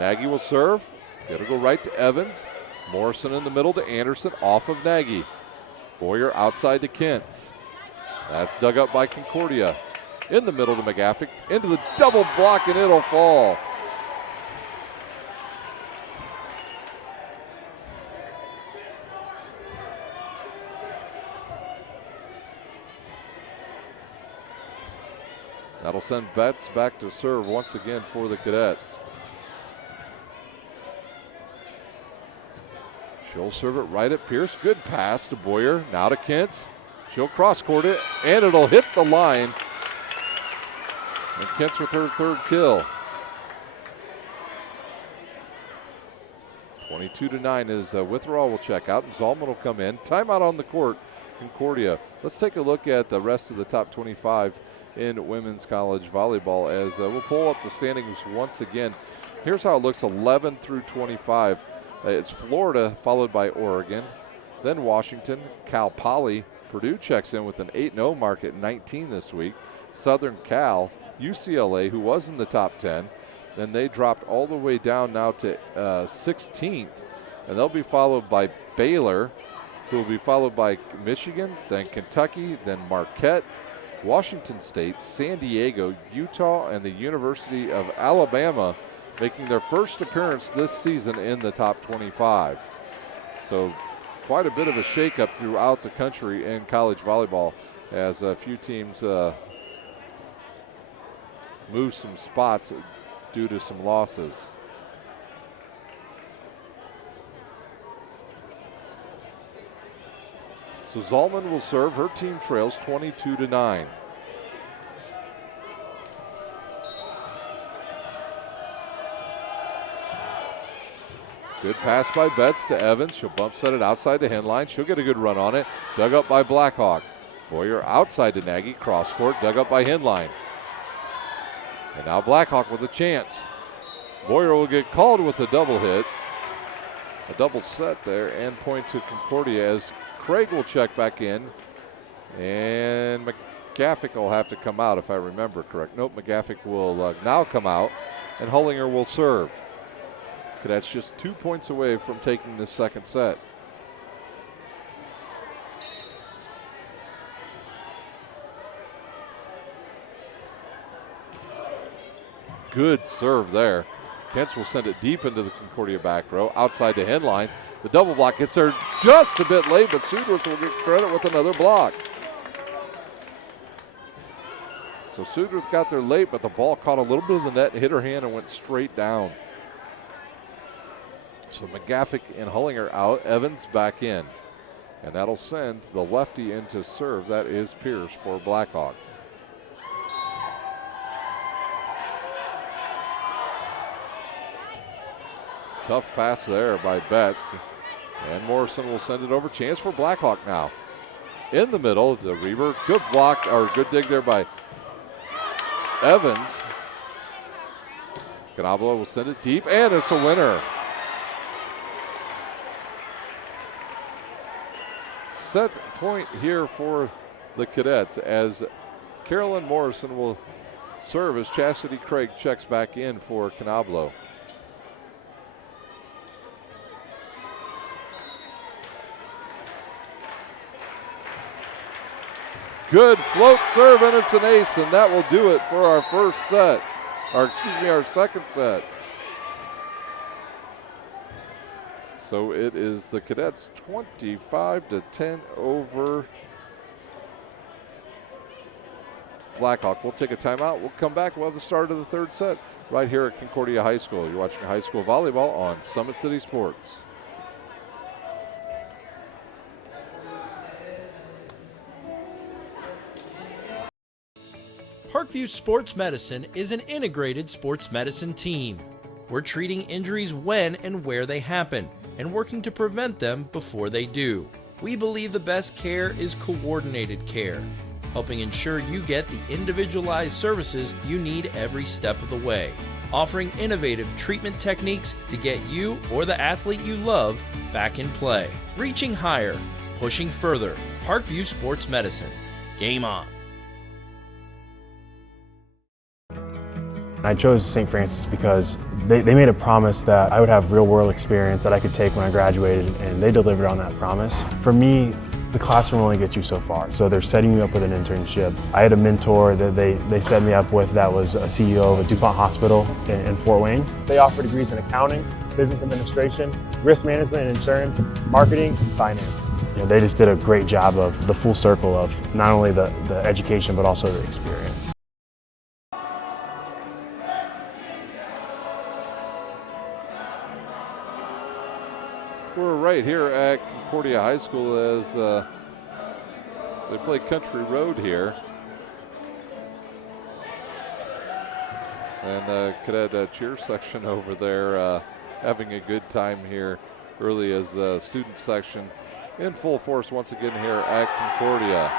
Nagy will serve. It'll go right to Evans. Morrison in the middle to Anderson, off of Nagy. Boyer outside to Kentz. That's dug up by Concordia. In the middle to McGaffick. Into the double block, and it'll fall. That'll send Betts back to serve once again for the Cadets. She'll serve it right at Pierce. Good pass to Boyer. Now to Kentz. She'll cross-court it, and it'll hit the line. And Kentz with her third kill. 22-9 as Witherall will check out, and Zalman will come in. Timeout on the court, Concordia. Let's take a look at the rest of the top 25 in women's college volleyball as we'll pull up the standings once again. Here's how it looks 11 through 25. It's Florida followed by Oregon, then Washington, Cal Poly. Purdue checks in with an 8-0 mark at 19 this week. Southern Cal, UCLA, who was in the top 10. Then they dropped all the way down now to 16th. And they'll be followed by Baylor, who will be followed by Michigan, then Kentucky, then Marquette, Washington State, San Diego, Utah, and the University of Alabama making their first appearance this season in the top 25. So quite a bit of a shakeup throughout the country in college volleyball as a few teams move some spots due to some losses. So Zalman will serve. Her team trails 22-9. Good pass by Betts to Evans. She'll bump set it outside the hen line. She'll get a good run on it. Dug up by Blackhawk. Boyer outside to Nagy. Cross court. Dug up by hen line. And now Blackhawk with a chance. Boyer will get called with a double hit. A double set there and point to Concordia as Craig will check back in. And McGaffick will have to come out if I remember correct. Nope, McGaffick will now come out and Hullinger will serve. Cadets just 2 points away from taking this second set. Good serve there. Kentz will send it deep into the Concordia back row, outside the hen line. The double block gets there just a bit late, but Sudworth will get credit with another block. So Sudworth got there late, but the ball caught a little bit of the net, hit her hand, and went straight down. So McGaffick and Hullinger out, Evans back in. And that'll send the lefty into serve. That is Pierce for Blackhawk. Tough pass there by Betts. And Morrison will send it over. Chance for Blackhawk now. In the middle, the Reaver. Good block, or good dig there by Evans. Canabla will send it deep, and it's a winner. Set point here for the Cadets as Carolyn Morrison will serve as Chastity Craig checks back in for Canablo. Good float serve, and it's an ace, and that will do it for our first set. Or excuse me, our second set. So it is the Cadets 25-10 over Blackhawk. We'll take a timeout. We'll come back. We'll have the start of the third set right here at Concordia High School. You're watching high school volleyball on Summit City Sports. Parkview Sports Medicine is an integrated sports medicine team. We're treating injuries when and where they happen and working to prevent them before they do. We believe the best care is coordinated care, helping ensure you get the individualized services you need every step of the way, offering innovative treatment techniques to get you or the athlete you love back in play. Reaching higher, pushing further. Parkview Sports Medicine. Game on. I chose St. Francis because they made a promise that I would have real-world experience that I could take when I graduated, and they delivered on that promise. For me, the classroom only gets you so far, so they're setting me up with an internship. I had a mentor that they set me up with that was a CEO of a DuPont hospital in Fort Wayne. They offer degrees in accounting, business administration, risk management and insurance, marketing, and finance. You know, they just did a great job of the full circle of not only the education but also the experience. right here at Concordia High School as they play Country Road here. And the cadet cheer section over there having a good time here early as student section in full force once again here at Concordia.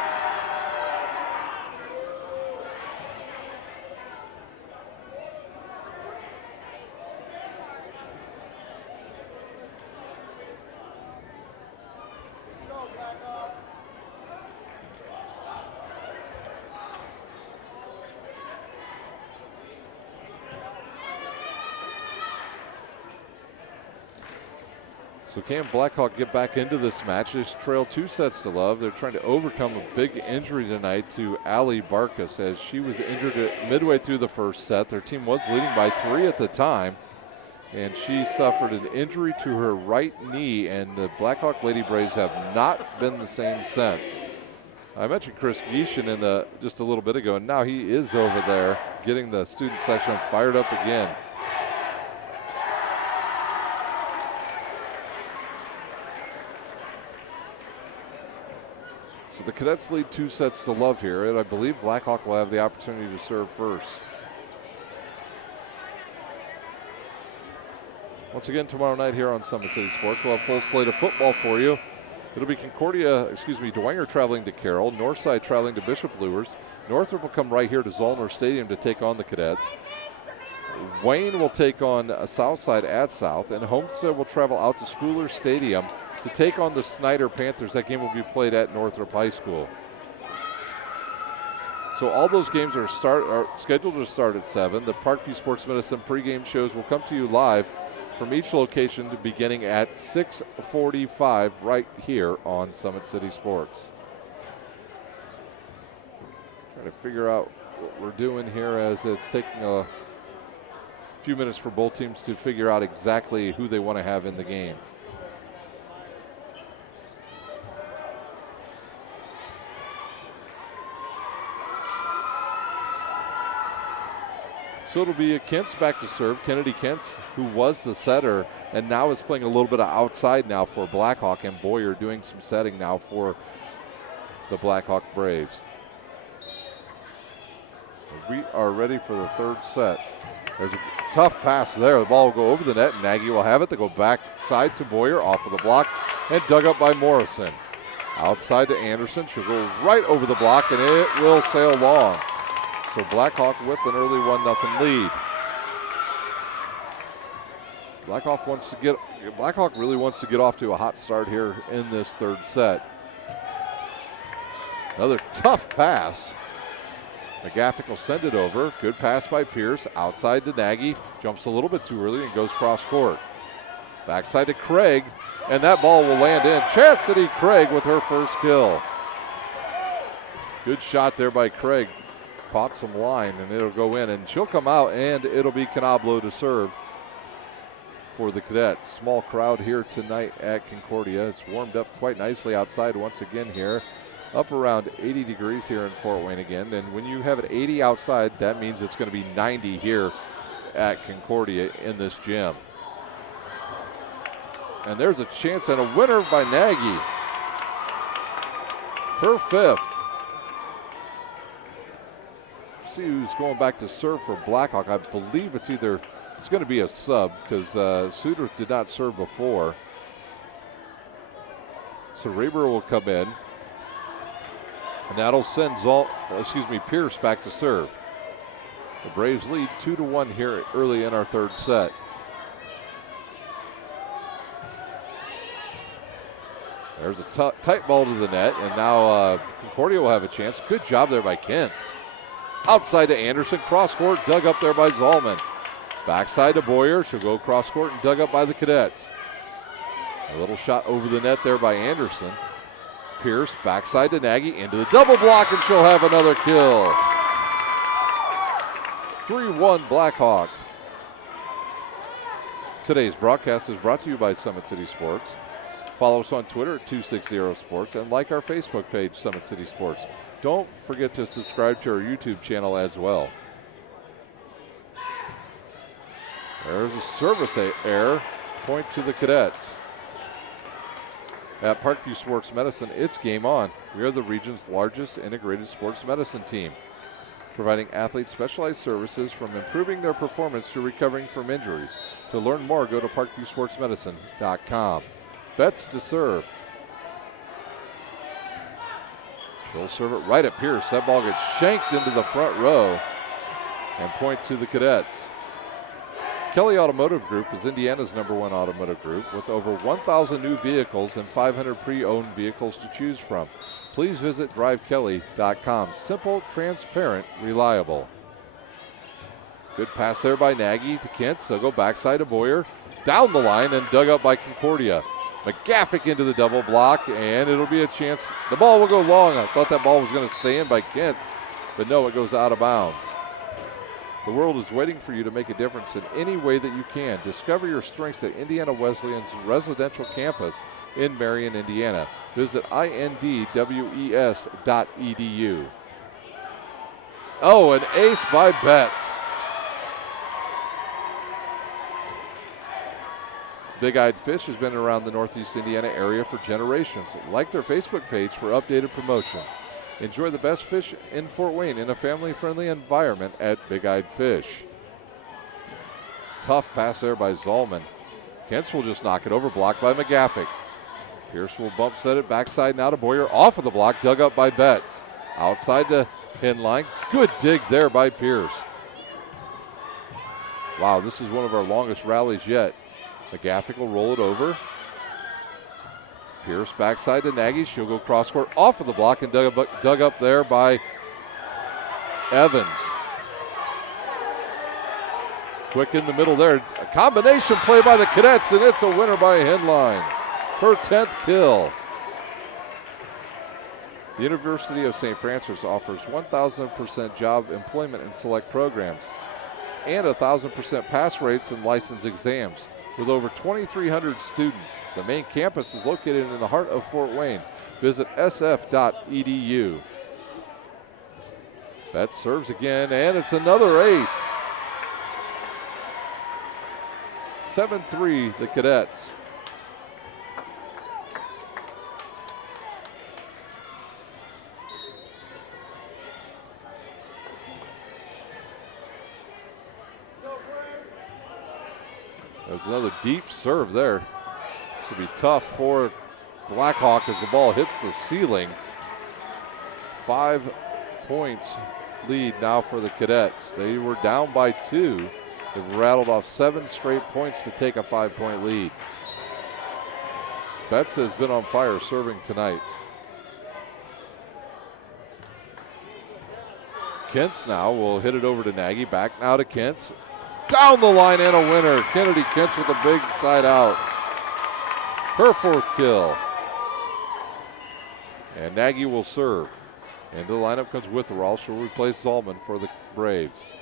So can Blackhawk get back into this match? They trail 2-0. They're trying to overcome a big injury tonight to Allie Barkas as she was injured midway through the first set. Their team was leading by 3 at the time, and she suffered an injury to her right knee, and the Blackhawk Lady Braves have not been the same since. I mentioned Chris Geishan just a little bit ago, and now he is over there getting the student section fired up again. So the cadets lead 2-0 here, and I believe Blackhawk will have the opportunity to serve first. Once again, tomorrow night here on Summit City Sports, we'll have a full slate of football for you. It'll be Dwenger traveling to Carroll, Northside traveling to Bishop Lures. Northrop will come right here to Zollner Stadium to take on the cadets. Wayne will take on Southside at South, and Homestead will travel out to Spooler Stadium to take on the Snyder Panthers. That game will be played at Northrop High School. So all those games are scheduled to start at 7. The Parkview Sports Medicine pregame shows will come to you live from each location beginning at 6:45 right here on Summit City Sports. Trying to figure out what we're doing here as it's taking a few minutes for both teams to figure out exactly who they want to have in the game. So it'll be Kent's back to serve. Kennedy Kent's, who was the setter and now is playing a little bit of outside now for Blackhawk, and Boyer doing some setting now for the Blackhawk Braves. We are ready for the third set. There's a tough pass there. The ball will go over the net, and Nagy will have it. They go back side to Boyer, off of the block, and dug up by Morrison. Outside to Anderson. She'll go right over the block, and it will sail long. So Blackhawk with an early 1-0 lead. Blackhawk really wants to get off to a hot start here in this third set. Another tough pass. McGaffick will send it over. Good pass by Pierce. Outside to Nagy. Jumps a little bit too early and goes cross court. Backside to Craig, and that ball will land in. Chastity Craig with her first kill. Good shot there by Craig. Caught some line, and it'll go in, and she'll come out, and it'll be Canablo to serve for the cadets. Small crowd here tonight at Concordia. It's warmed up quite nicely outside once again here. Up around 80 degrees here in Fort Wayne again, and when you have it 80 outside, that means it's going to be 90 here at Concordia in this gym. And there's a chance and a winner by Nagy. Her fifth. See who's going back to serve for Blackhawk. I believe it's going to be a sub because Suter did not serve before. So Reber will come in, and that'll send Pierce back to serve. The Braves lead 2-1 here early in our third set. There's a tight ball to the net, and now Concordia will have a chance. Good job there by Kentz. Outside to Anderson, cross court, dug up there by Zollman. Backside to Boyer, she'll go cross court and dug up by the cadets. A little shot over the net there by Anderson. Pierce, backside to Nagy, into the double block, and she'll have another kill. 3-1 Blackhawk. Today's broadcast is brought to you by Summit City Sports. Follow us on Twitter at 260sports and like our Facebook page, Summit City Sports. Don't forget to subscribe to our YouTube channel as well. There's a service error. Point to the cadets. At Parkview Sports Medicine, it's game on. We are the region's largest integrated sports medicine team, providing athletes specialized services from improving their performance to recovering from injuries. To learn more, go to parkviewsportsmedicine.com. Betts to serve. They'll serve it right at Pierce. That ball gets shanked into the front row, and point to the Cadets. Kelly Automotive Group is Indiana's #1 automotive group with over 1,000 new vehicles and 500 pre-owned vehicles to choose from. Please visit drivekelly.com. Simple, transparent, reliable. Good pass there by Nagy to Kentz. They'll go backside to Boyer. Down the line and dug up by Concordia. McGaffick into the double block, and it'll be a chance. The ball will go long. I thought that ball was going to stay in by Kentz, but no, it goes out of bounds. The world is waiting for you to make a difference in any way that you can. Discover your strengths at Indiana Wesleyan's residential campus in Marion, Indiana. Visit indwes.edu. Oh, an ace by Betts. Big Eyed Fish has been around the Northeast Indiana area for generations. Like their Facebook page for updated promotions. Enjoy the best fish in Fort Wayne in a family-friendly environment at Big Eyed Fish. Tough pass there by Zalman. Kentz will just knock it over, blocked by McGaffick. Pierce will bump set it backside now to Boyer. Off of the block, dug up by Betts. Outside the pin line. Good dig there by Pierce. Wow, this is one of our longest rallies yet. McGaffick will roll it over. Pierce backside to Nagy. She'll go cross court off of the block and dug up there by Evans. Quick in the middle there. A combination play by the Cadets, and it's a winner by Henline. Her 10th kill. The University of St. Francis offers 1,000% job employment in select programs and 1,000% pass rates in license exams. With over 2,300 students, the main campus is located in the heart of Fort Wayne. Visit sf.edu. Betts serves again, and it's another ace. 7-3, the Cadets. There's another deep serve there. This will be tough for Blackhawk as the ball hits the ceiling. 5 points lead now for the Cadets. They were down by 2. They've rattled off 7 straight points to take a 5-point lead. Betts has been on fire serving tonight. Kentz now will hit it over to Nagy. Back now to Kentz. Down the line and a winner. Kennedy Kentz with a big side out. Her 4th kill. And Nagy will serve. Into the lineup comes Witherall. She'll replace Zalman for the Braves.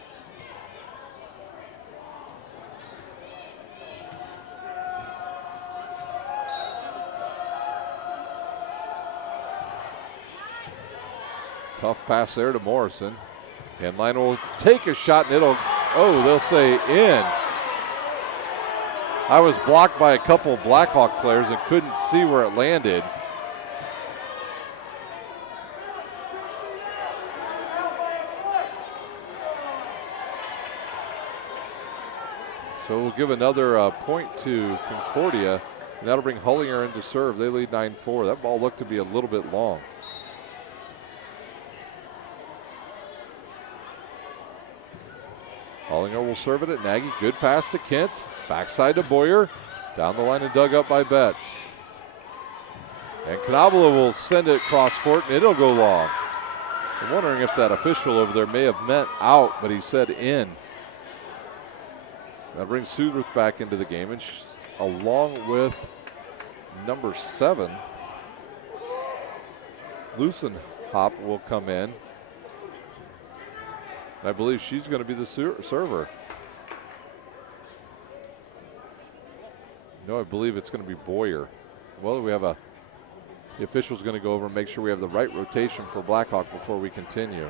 Tough pass there to Morrison. Henline will take a shot and they'll say in. I was blocked by a couple Blackhawk players and couldn't see where it landed. So we'll give another point to Concordia, and that'll bring Hullinger in to serve. They lead 9-4. That ball looked to be a little bit long. Hullinger will serve it at Nagy. Good pass to Kentz. Backside to Boyer. Down the line and dug up by Betts. And Knobler will send it cross court, and it'll go long. I'm wondering if that official over there may have meant out, but he said in. That brings Sudruth back into the game, and along with number 7, Lucenhop will come in. I believe she's going to be the server. No, I believe it's going to be Boyer. Well, the official's going to go over and make sure we have the right rotation for Blackhawk before we continue.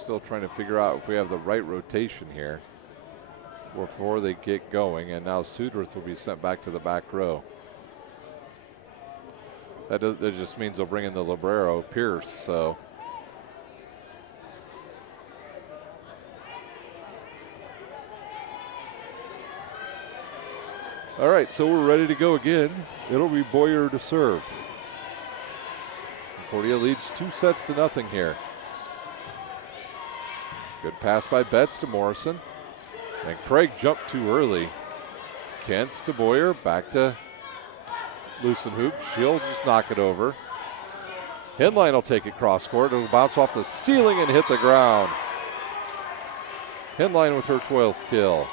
still trying to figure out if we have the right rotation here before they get going. And now Sudworth will be sent back to the back row. That just means they'll bring in the libero, Pierce. So all right, so we're ready to go again. It'll be Boyer to serve. Concordia leads 2-0 here. Good pass by Betts to Morrison. And Craig jumped too early. Kentz to Boyer, back to Loosenhoop. She'll just knock it over. Henline will take it cross court. It'll bounce off the ceiling and hit the ground. Henline with her 12th kill.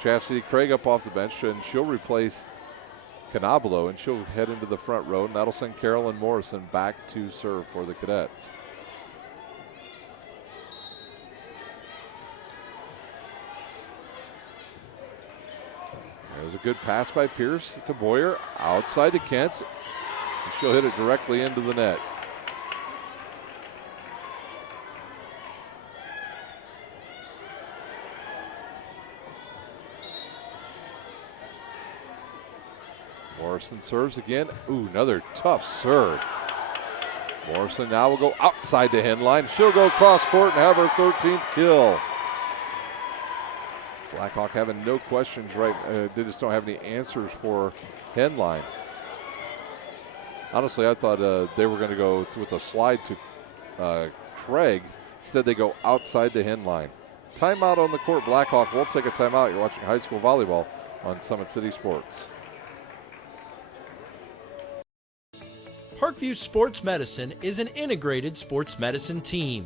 Chastity Craig up off the bench, and she'll replace Canabolo, and she'll head into the front row, and that'll send Carolyn Morrison back to serve for the Cadets. There's a good pass by Pierce to Boyer, outside to Kentz, and she'll hit it directly into the net. Morrison serves again. Ooh, another tough serve. Morrison now will go outside the Henline. She'll go cross court and have her 13th kill. Blackhawk having no questions right. They just don't have any answers for Henline. Honestly, I thought they were going to go with a slide to Craig. Instead, they go outside the Henline. Timeout on the court. Blackhawk will take a timeout. You're watching high school volleyball on Summit City Sports. Parkview Sports Medicine is an integrated sports medicine team.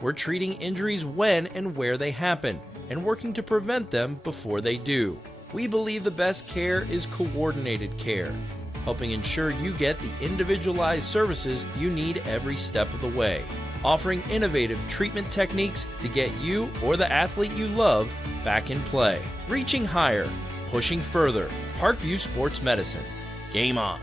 We're treating injuries when and where they happen and working to prevent them before they do. We believe the best care is coordinated care, helping ensure you get the individualized services you need every step of the way, offering innovative treatment techniques to get you or the athlete you love back in play. Reaching higher, pushing further. Parkview Sports Medicine. Game on.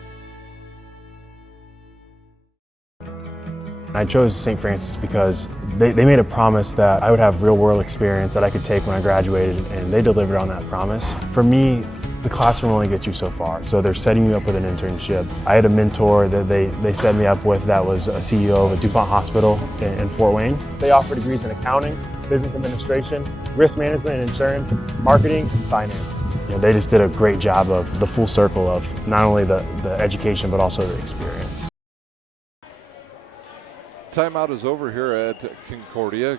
I chose St. Francis because they made a promise that I would have real world experience that I could take when I graduated, and they delivered on that promise. For me, the classroom only gets you so far, so they're setting you up with an internship. I had a mentor that they set me up with that was a CEO of a DuPont hospital in Fort Wayne. They offer degrees in accounting, business administration, risk management and insurance, marketing, and finance. You know, they just did a great job of the full circle of not only the education but also the experience. Timeout is over here at Concordia.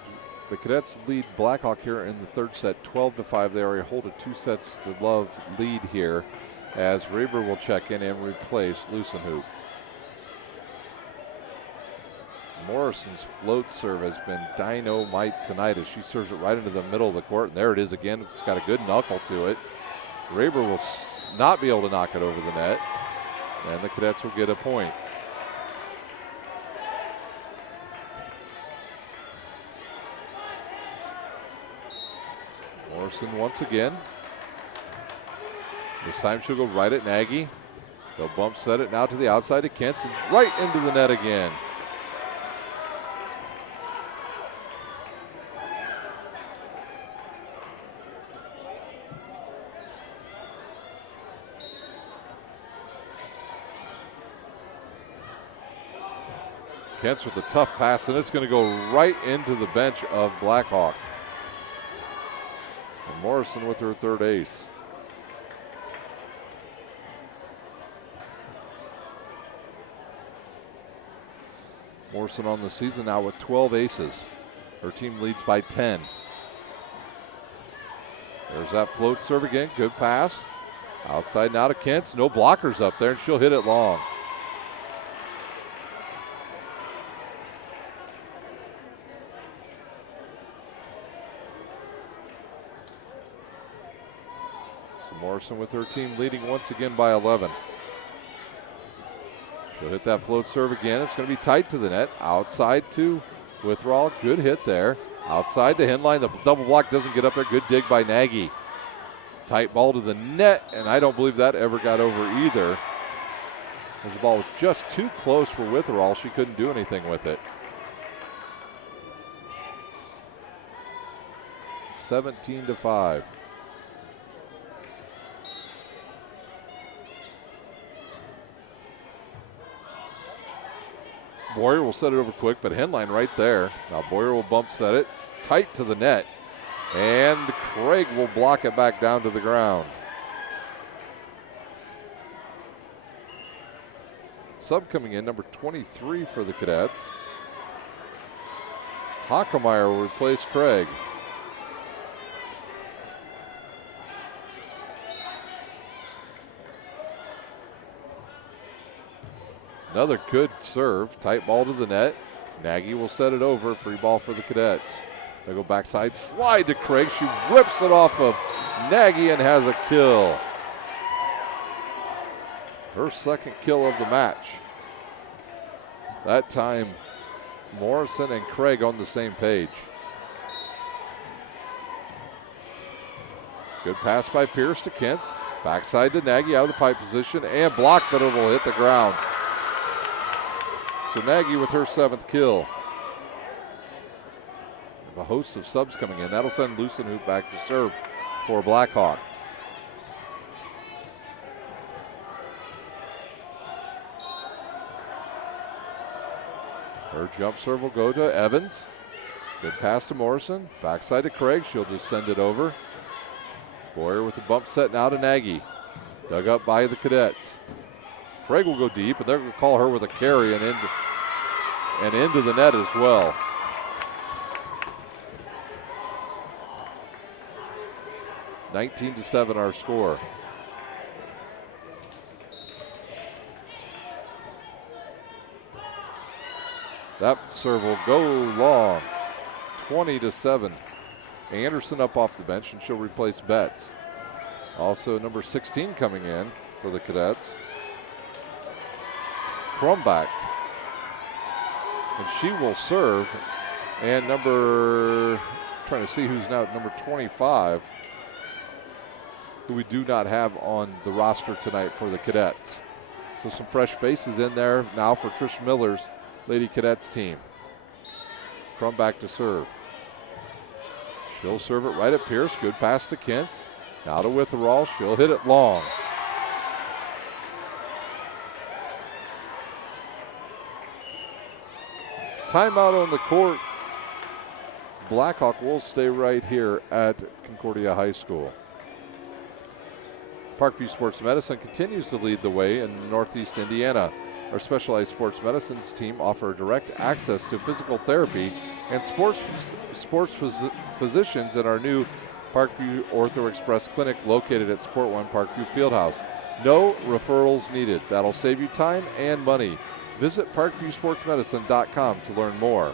The Cadets lead Blackhawk here in the third set, 12-5. They already hold a 2-0 lead here as Reber will check in and replace Loosenhoop. Morrison's float serve has been dynamite tonight as she serves it right into the middle of the court, and there it is again. It's got a good knuckle to it. Reber will not be able to knock it over the net, and the Cadets will get a point. Morrison once again. This time she'll go right at Nagy. They'll bump set it now to the outside to Kentz, and right into the net again. Kentz with a tough pass, and it's going to go right into the bench of Blackhawk. And Morrison with her third ace. Morrison on the season now with 12 aces. Her team leads by 10. There's that float serve again. Good pass. Outside now to Kentz. No blockers up there, and she'll hit it long. Morrison with her team leading once again by 11. She'll hit that float serve again. It's going to be tight to the net. Outside to Witherall. Good hit there. Outside the Henline. The double block doesn't get up there. Good dig by Nagy. Tight ball to the net, and I don't believe that ever got over either. As the ball was just too close for Witherall. She couldn't do anything with it. 17-5. Boyer will set it over quick, but Henline right there. Now Boyer will bump set it tight to the net, and Craig will block it back down to the ground. Sub coming in, number 23 for the Cadets. Hockemeyer will replace Craig. Another good serve, tight ball to the net. Nagy will set it over, free ball for the Cadets. They go backside, slide to Craig. She rips it off of Nagy and has a kill. Her second kill of the match. That time, Morrison and Craig on the same page. Good pass by Pierce to Kentz. Backside to Nagy, out of the pipe position, and blocked, but it will hit the ground. So Nagy with her 7th kill. A host of subs coming in. That'll send Lucenhoop back to serve for Blackhawk. Her jump serve will go to Evans. Good pass to Morrison. Backside to Craig. She'll just send it over. Boyer with the bump set now to Nagy. Dug up by the Cadets. Craig will go deep, and they're going to call her with a carry and into the net as well. (19-7) our score. That serve will go long. 20-7. Anderson up off the bench, and she'll replace Betts. Also number 16 coming in for the Cadets. Crumbach. And she will serve. And trying to see who's now at number 25, who we do not have on the roster tonight for the Cadets. So some fresh faces in there now for Trish Miller's Lady Cadets team. Crumbach to serve. She'll serve it right at Pierce. Good pass to Kentz. Now to Witherall. She'll hit it long. Timeout on the court. Blackhawk will stay right here at Concordia High School. Parkview Sports Medicine continues to lead the way in Northeast Indiana. Our specialized sports medicines team offer direct access to physical therapy and sports physicians at our new Parkview Ortho Express Clinic located at Sport One Parkview Fieldhouse. No referrals needed. That'll save you time and money. Visit parkviewsportsmedicine.com to learn more.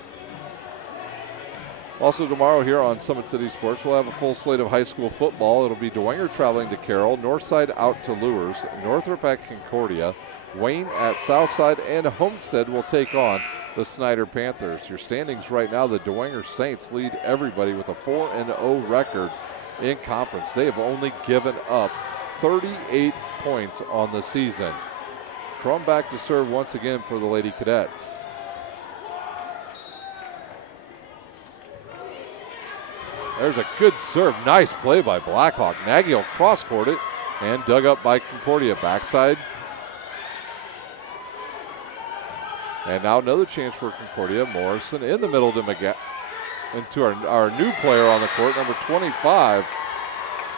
Also tomorrow here on Summit City Sports, we'll have a full slate of high school football. It'll be Dwenger traveling to Carroll, Northside out to Lures, Northrop at Concordia, Wayne at Southside, and Homestead will take on the Snyder Panthers. Your standings right now, the Dwenger Saints lead everybody with a 4-0 record in conference. They have only given up 38 points on the season. Crumbach to serve once again for the Lady Cadets. There's a good serve. Nice play by Blackhawk. Nagy will cross-court it and dug up by Concordia. Backside. And now another chance for Concordia. Morrison in the middle to into our new player on the court, number 25.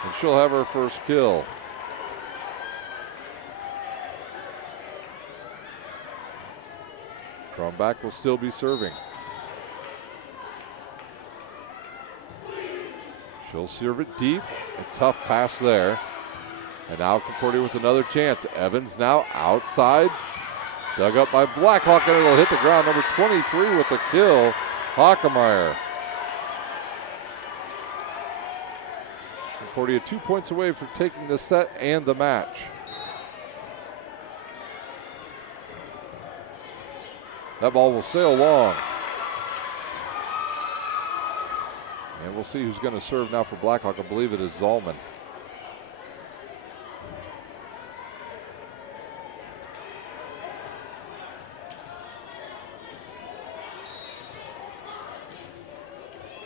And she'll have her first kill. Crumbach will still be serving. She'll serve it deep. A tough pass there. And now Concordia with another chance. Evans now outside. Dug up by Blackhawk, and it'll hit the ground. Number 23 with the kill, Hockemeyer. Concordia 2 points away from taking the set and the match. That ball will sail long. And we'll see who's going to serve now for Blackhawk. I believe it is Zalman.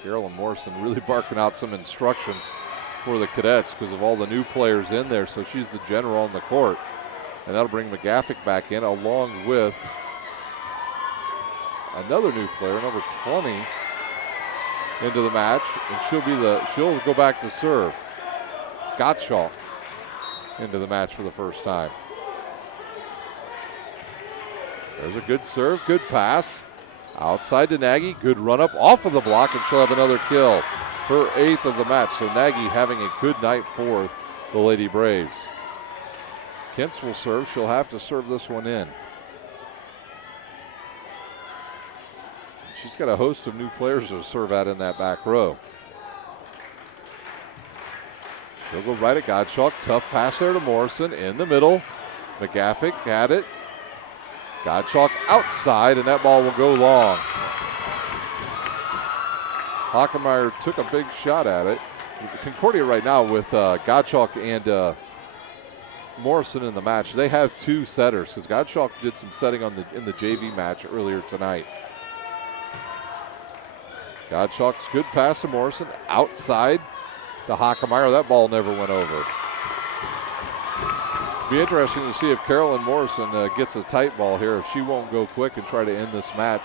Carolyn Morrison really barking out some instructions for the Cadets because of all the new players in there. So she's the general on the court. And that'll bring McGaffick back in along with another new player, number 20, into the match. And she'll go back to serve. Gottschalk into the match for the first time. There's a good serve, good pass. Outside to Nagy, good run up off of the block, and she'll have another kill. Her 8th of the match, so Nagy having a good night for the Lady Braves. Kentz will serve, she'll have to serve this one in. She's got a host of new players to serve at in that back row. She'll go right at Gottschalk, tough pass there to Morrison, in the middle. McGaffick had it. Gottschalk outside, and that ball will go long. Hockemeyer took a big shot at it. Concordia right now with Gottschalk and Morrison in the match. They have 2 setters because Gottschalk did some setting in the JV match earlier tonight. Gottschalk's good pass to Morrison. Outside to Hockemeyer. That ball never went over. Be interesting to see if Carolyn Morrison gets a tight ball here, if she won't go quick and try to end this match.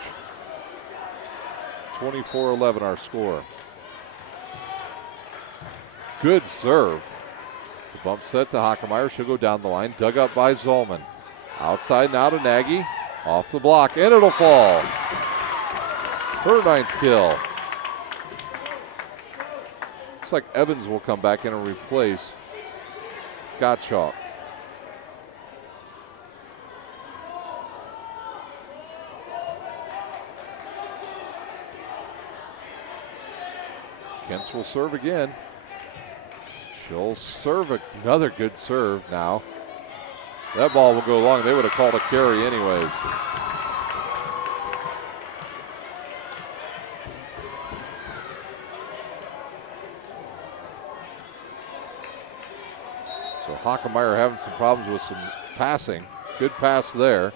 24-11 our score. Good serve. The bump set to Hockemeyer. She'll go down the line. Dug up by Zollman. Outside now to Nagy. Off the block, and it'll fall. Her 9th kill. Looks like Evans will come back in and replace Gottschalk. Kentz will serve again. She'll serve another good serve now. That ball will go long. They would have called a carry anyways. So Hockemeyer having some problems with some passing. Good pass there.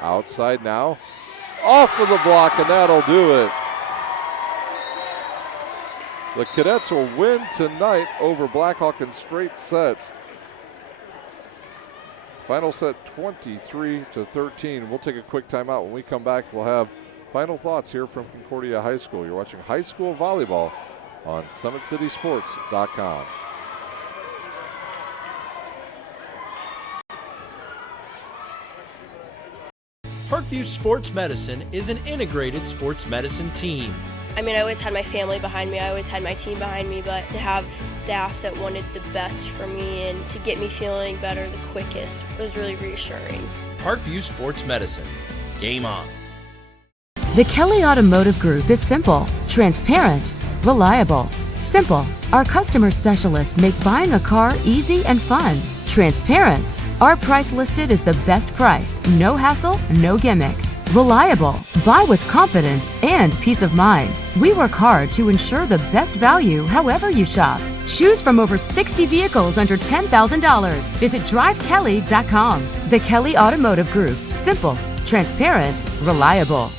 Outside now. Off of the block, and that'll do it. The Cadets will win tonight over Blackhawk in straight sets. Final set 23-13. We'll take a quick timeout. When we come back, we'll have final thoughts here from Concordia High School. You're watching high school volleyball on SummitCitySports.com. Parkview Sports Medicine is an integrated sports medicine team. I mean, I always had my family behind me, I always had my team behind me, but to have staff that wanted the best for me and to get me feeling better the quickest was really reassuring. Parkview Sports Medicine. Game on. The Kelly Automotive Group is simple, transparent, reliable. Simple. Our customer specialists make buying a car easy and fun. Transparent. Our price listed is the best price. No hassle, no gimmicks. Reliable. Buy with confidence and peace of mind. We work hard to ensure the best value however you shop. Choose from over 60 vehicles under $10,000. Visit drivekelly.com. The Kelly Automotive Group. Simple, transparent, reliable.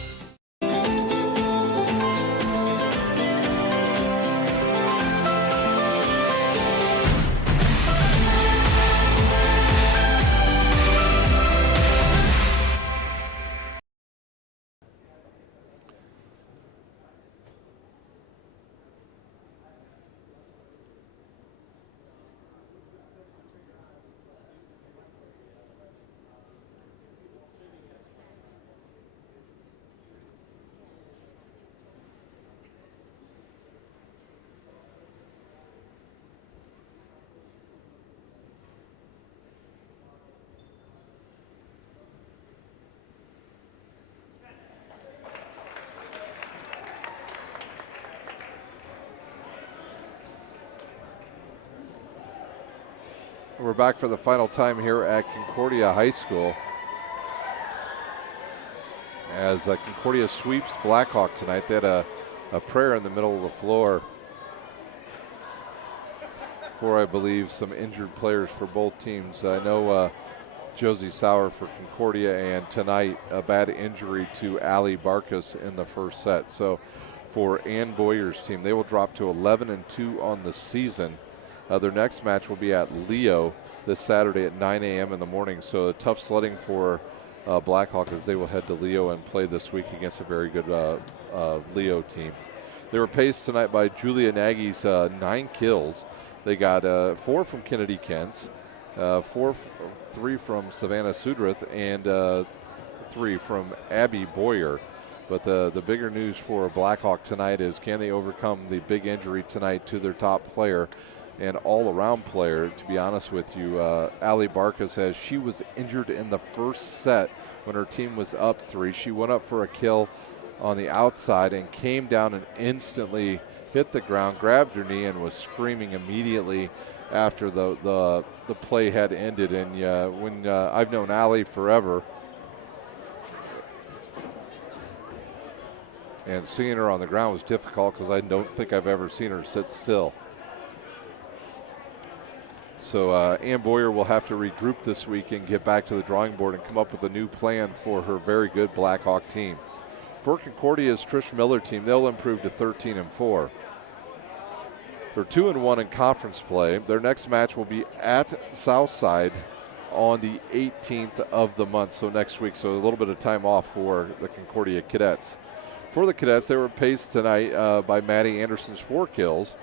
We're back for the final time here at Concordia High School as Concordia sweeps Blackhawk tonight. They had a prayer in the middle of the floor for, I believe, some injured players for both teams. I know Josie Sauer for Concordia, and tonight a bad injury to Allie Barkas in the first set. So for Ann Boyer's team. They will drop to 11-2 on the season. Their next match will be at Leo this Saturday at 9 a.m. in the morning. So tough sledding for Blackhawk as they will head to Leo and play this week against a very good Leo team. They were paced tonight by Julia Nagy's 9 kills. They got 4 from Kennedy Kentz, 3 from Savannah Sudrath, and 3 from Abby Boyer. But the bigger news for Blackhawk tonight is, can they overcome the big injury tonight to their top player and all-around player? To be honest with you, Allie Barca says she was injured in the first set when her team was up 3. She went up for a kill on the outside and came down and instantly hit the ground, grabbed her knee, and was screaming immediately after the play had ended. And when I've known Allie forever, and seeing her on the ground was difficult because I don't think I've ever seen her sit still. So Ann Boyer will have to regroup this week and get back to the drawing board and come up with a new plan for her very good Blackhawk team. For Concordia's Trish Miller team, they'll improve to 13-4. They're 2-1 in conference play. Their next match will be at Southside on the 18th of the month, so next week. So a little bit of time off for the Concordia Cadets. For the Cadets, they were paced tonight by Maddie Anderson's 4 kills.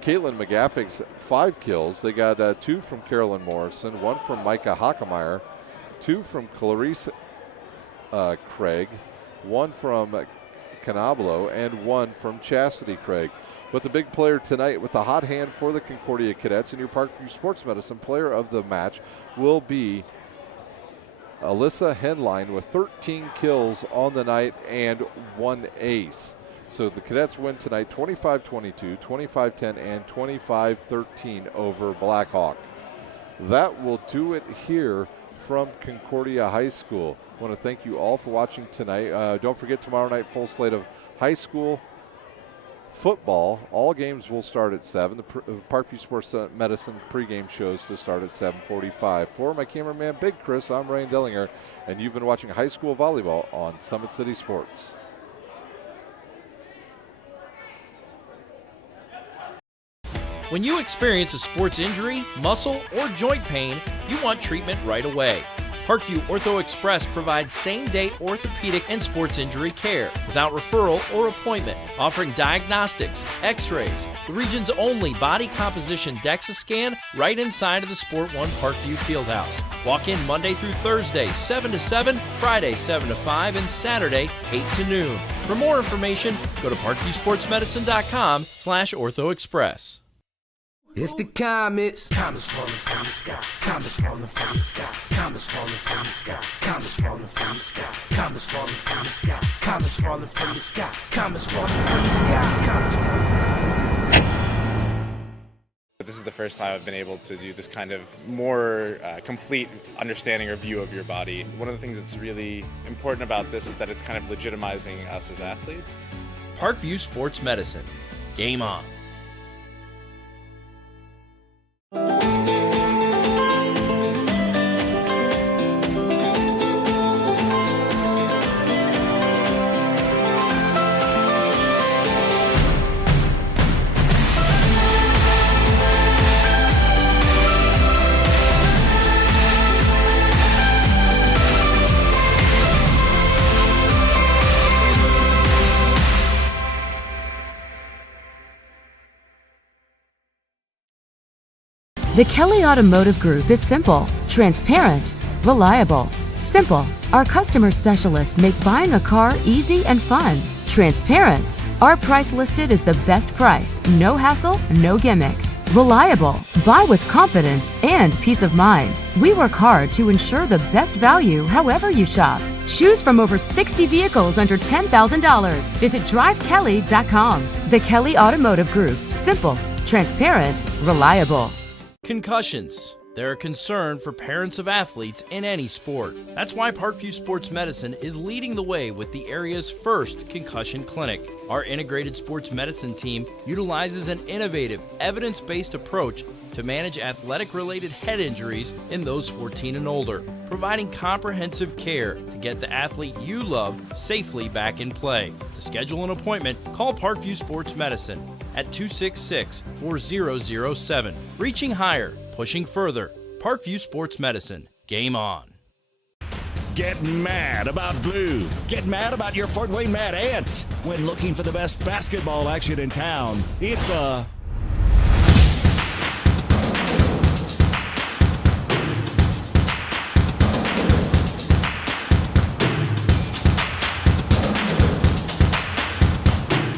Caitlin McGaffig's 5 kills. They got 2 from Carolyn Morrison, 1 from Micah Hockemeyer, 2 from Clarice Craig, 1 from Canablo, and 1 from Chastity Craig. But the big player tonight with the hot hand for the Concordia Cadets and your Parkview Sports Medicine player of the match will be Alyssa Henline with 13 kills on the night and 1 ace. So the Cadets win tonight 25-22, 25-10, and 25-13 over Blackhawk. That will do it here from Concordia High School. I want to thank you all for watching tonight. Don't forget, tomorrow night, full slate of high school football. All games will start at 7. The Parkview Sports Medicine pregame shows to start at 7:45. For my cameraman, Big Chris, I'm Ryan Dellinger, and you've been watching high school volleyball on Summit City Sports. When you experience a sports injury, muscle, or joint pain, you want treatment right away. Parkview Ortho Express provides same-day orthopedic and sports injury care without referral or appointment, offering diagnostics, x-rays, the region's only body composition DEXA scan right inside of the Sport One Parkview Fieldhouse. Walk in Monday through Thursday, 7 to 7, Friday, 7 to 5, and Saturday, 8 to noon. For more information, go to parkviewsportsmedicine.com/orthoexpress. It's the comets. Comets falling from the sky. Comets falling from the sky. Comets falling from the sky. Comets falling from the sky. Comets falling from the sky. Comets falling from the sky. Comets falling from the sky. Comets falling from the sky. This is the first time I've been able to do this kind of more complete understanding or view of your body. One of the things that's really important about this is that it's kind of legitimizing us as athletes. Parkview Sports Medicine. Game on. The Kelly Automotive Group is simple, transparent, reliable. Simple. Our customer specialists make buying a car easy and fun. Transparent. Our price listed is the best price. No hassle, no gimmicks. Reliable. Buy with confidence and peace of mind. We work hard to ensure the best value however you shop. Choose from over 60 vehicles under $10,000. Visit drivekelly.com. The Kelly Automotive Group. Simple, transparent, reliable. Concussions. They're a concern for parents of athletes in any sport. That's why Parkview Sports Medicine is leading the way with the area's first concussion clinic. Our integrated sports medicine team utilizes an innovative, evidence-based approach to manage athletic-related head injuries in those 14 and older, providing comprehensive care to get the athlete you love safely back in play. To schedule an appointment, call Parkview Sports Medicine at 266-4007. Reaching higher, pushing further. Parkview Sports Medicine. Game on. Get mad about blue. Get mad about your Fort Wayne Mad Ants. When looking for the best basketball action in town, it's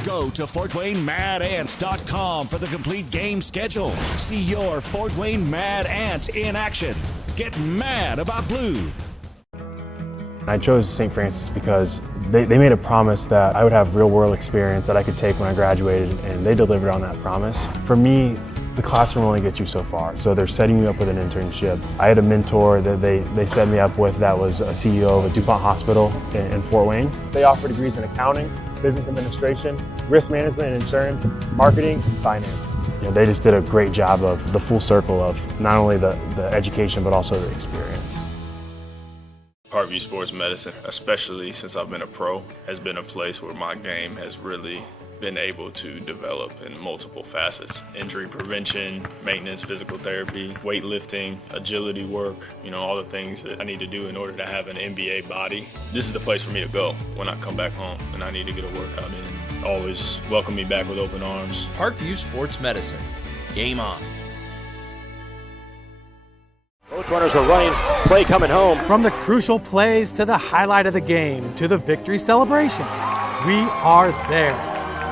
Go to FortWayneMadAnts.com for the complete game schedule. See your Fort Wayne Mad Ants in action. Get mad about blue. I chose St. Francis because they made a promise that I would have real-world experience that I could take when I graduated, and they delivered on that promise. For me, the classroom only gets you so far, so they're setting you up with an internship. I had a mentor that they set me up with that was a CEO of a DuPont hospital in Fort Wayne. They offer degrees in accounting, business administration, risk management and insurance, marketing, and finance. They just did a great job of the full circle of not only the education but also the experience. Parkview Sports Medicine, especially since I've been a pro, has been a place where my game has really been able to develop in multiple facets. Injury prevention, maintenance, physical therapy, weightlifting, agility work, all the things that I need to do in order to have an NBA body. This is the place for me to go when I come back home and I need to get a workout in. Always welcome me back with open arms. Parkview Sports Medicine. Game on. Both runners are running, play coming home. From the crucial plays to the highlight of the game to the victory celebration, we are there.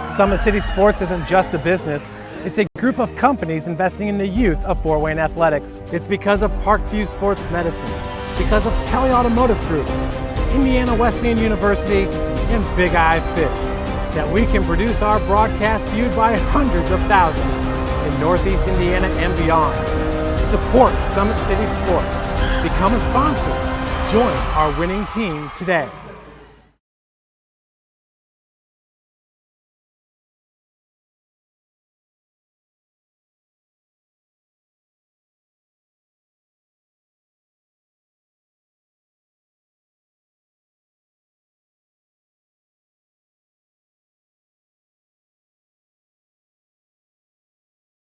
Summit City Sports isn't just a business, it's a group of companies investing in the youth of Fort Wayne athletics. It's because of Parkview Sports Medicine, because of Kelly Automotive Group, Indiana Wesleyan University, and Big Eye Fish, that we can produce our broadcast viewed by hundreds of thousands in Northeast Indiana and beyond. Support Summit City Sports. Become a sponsor. Join our winning team today.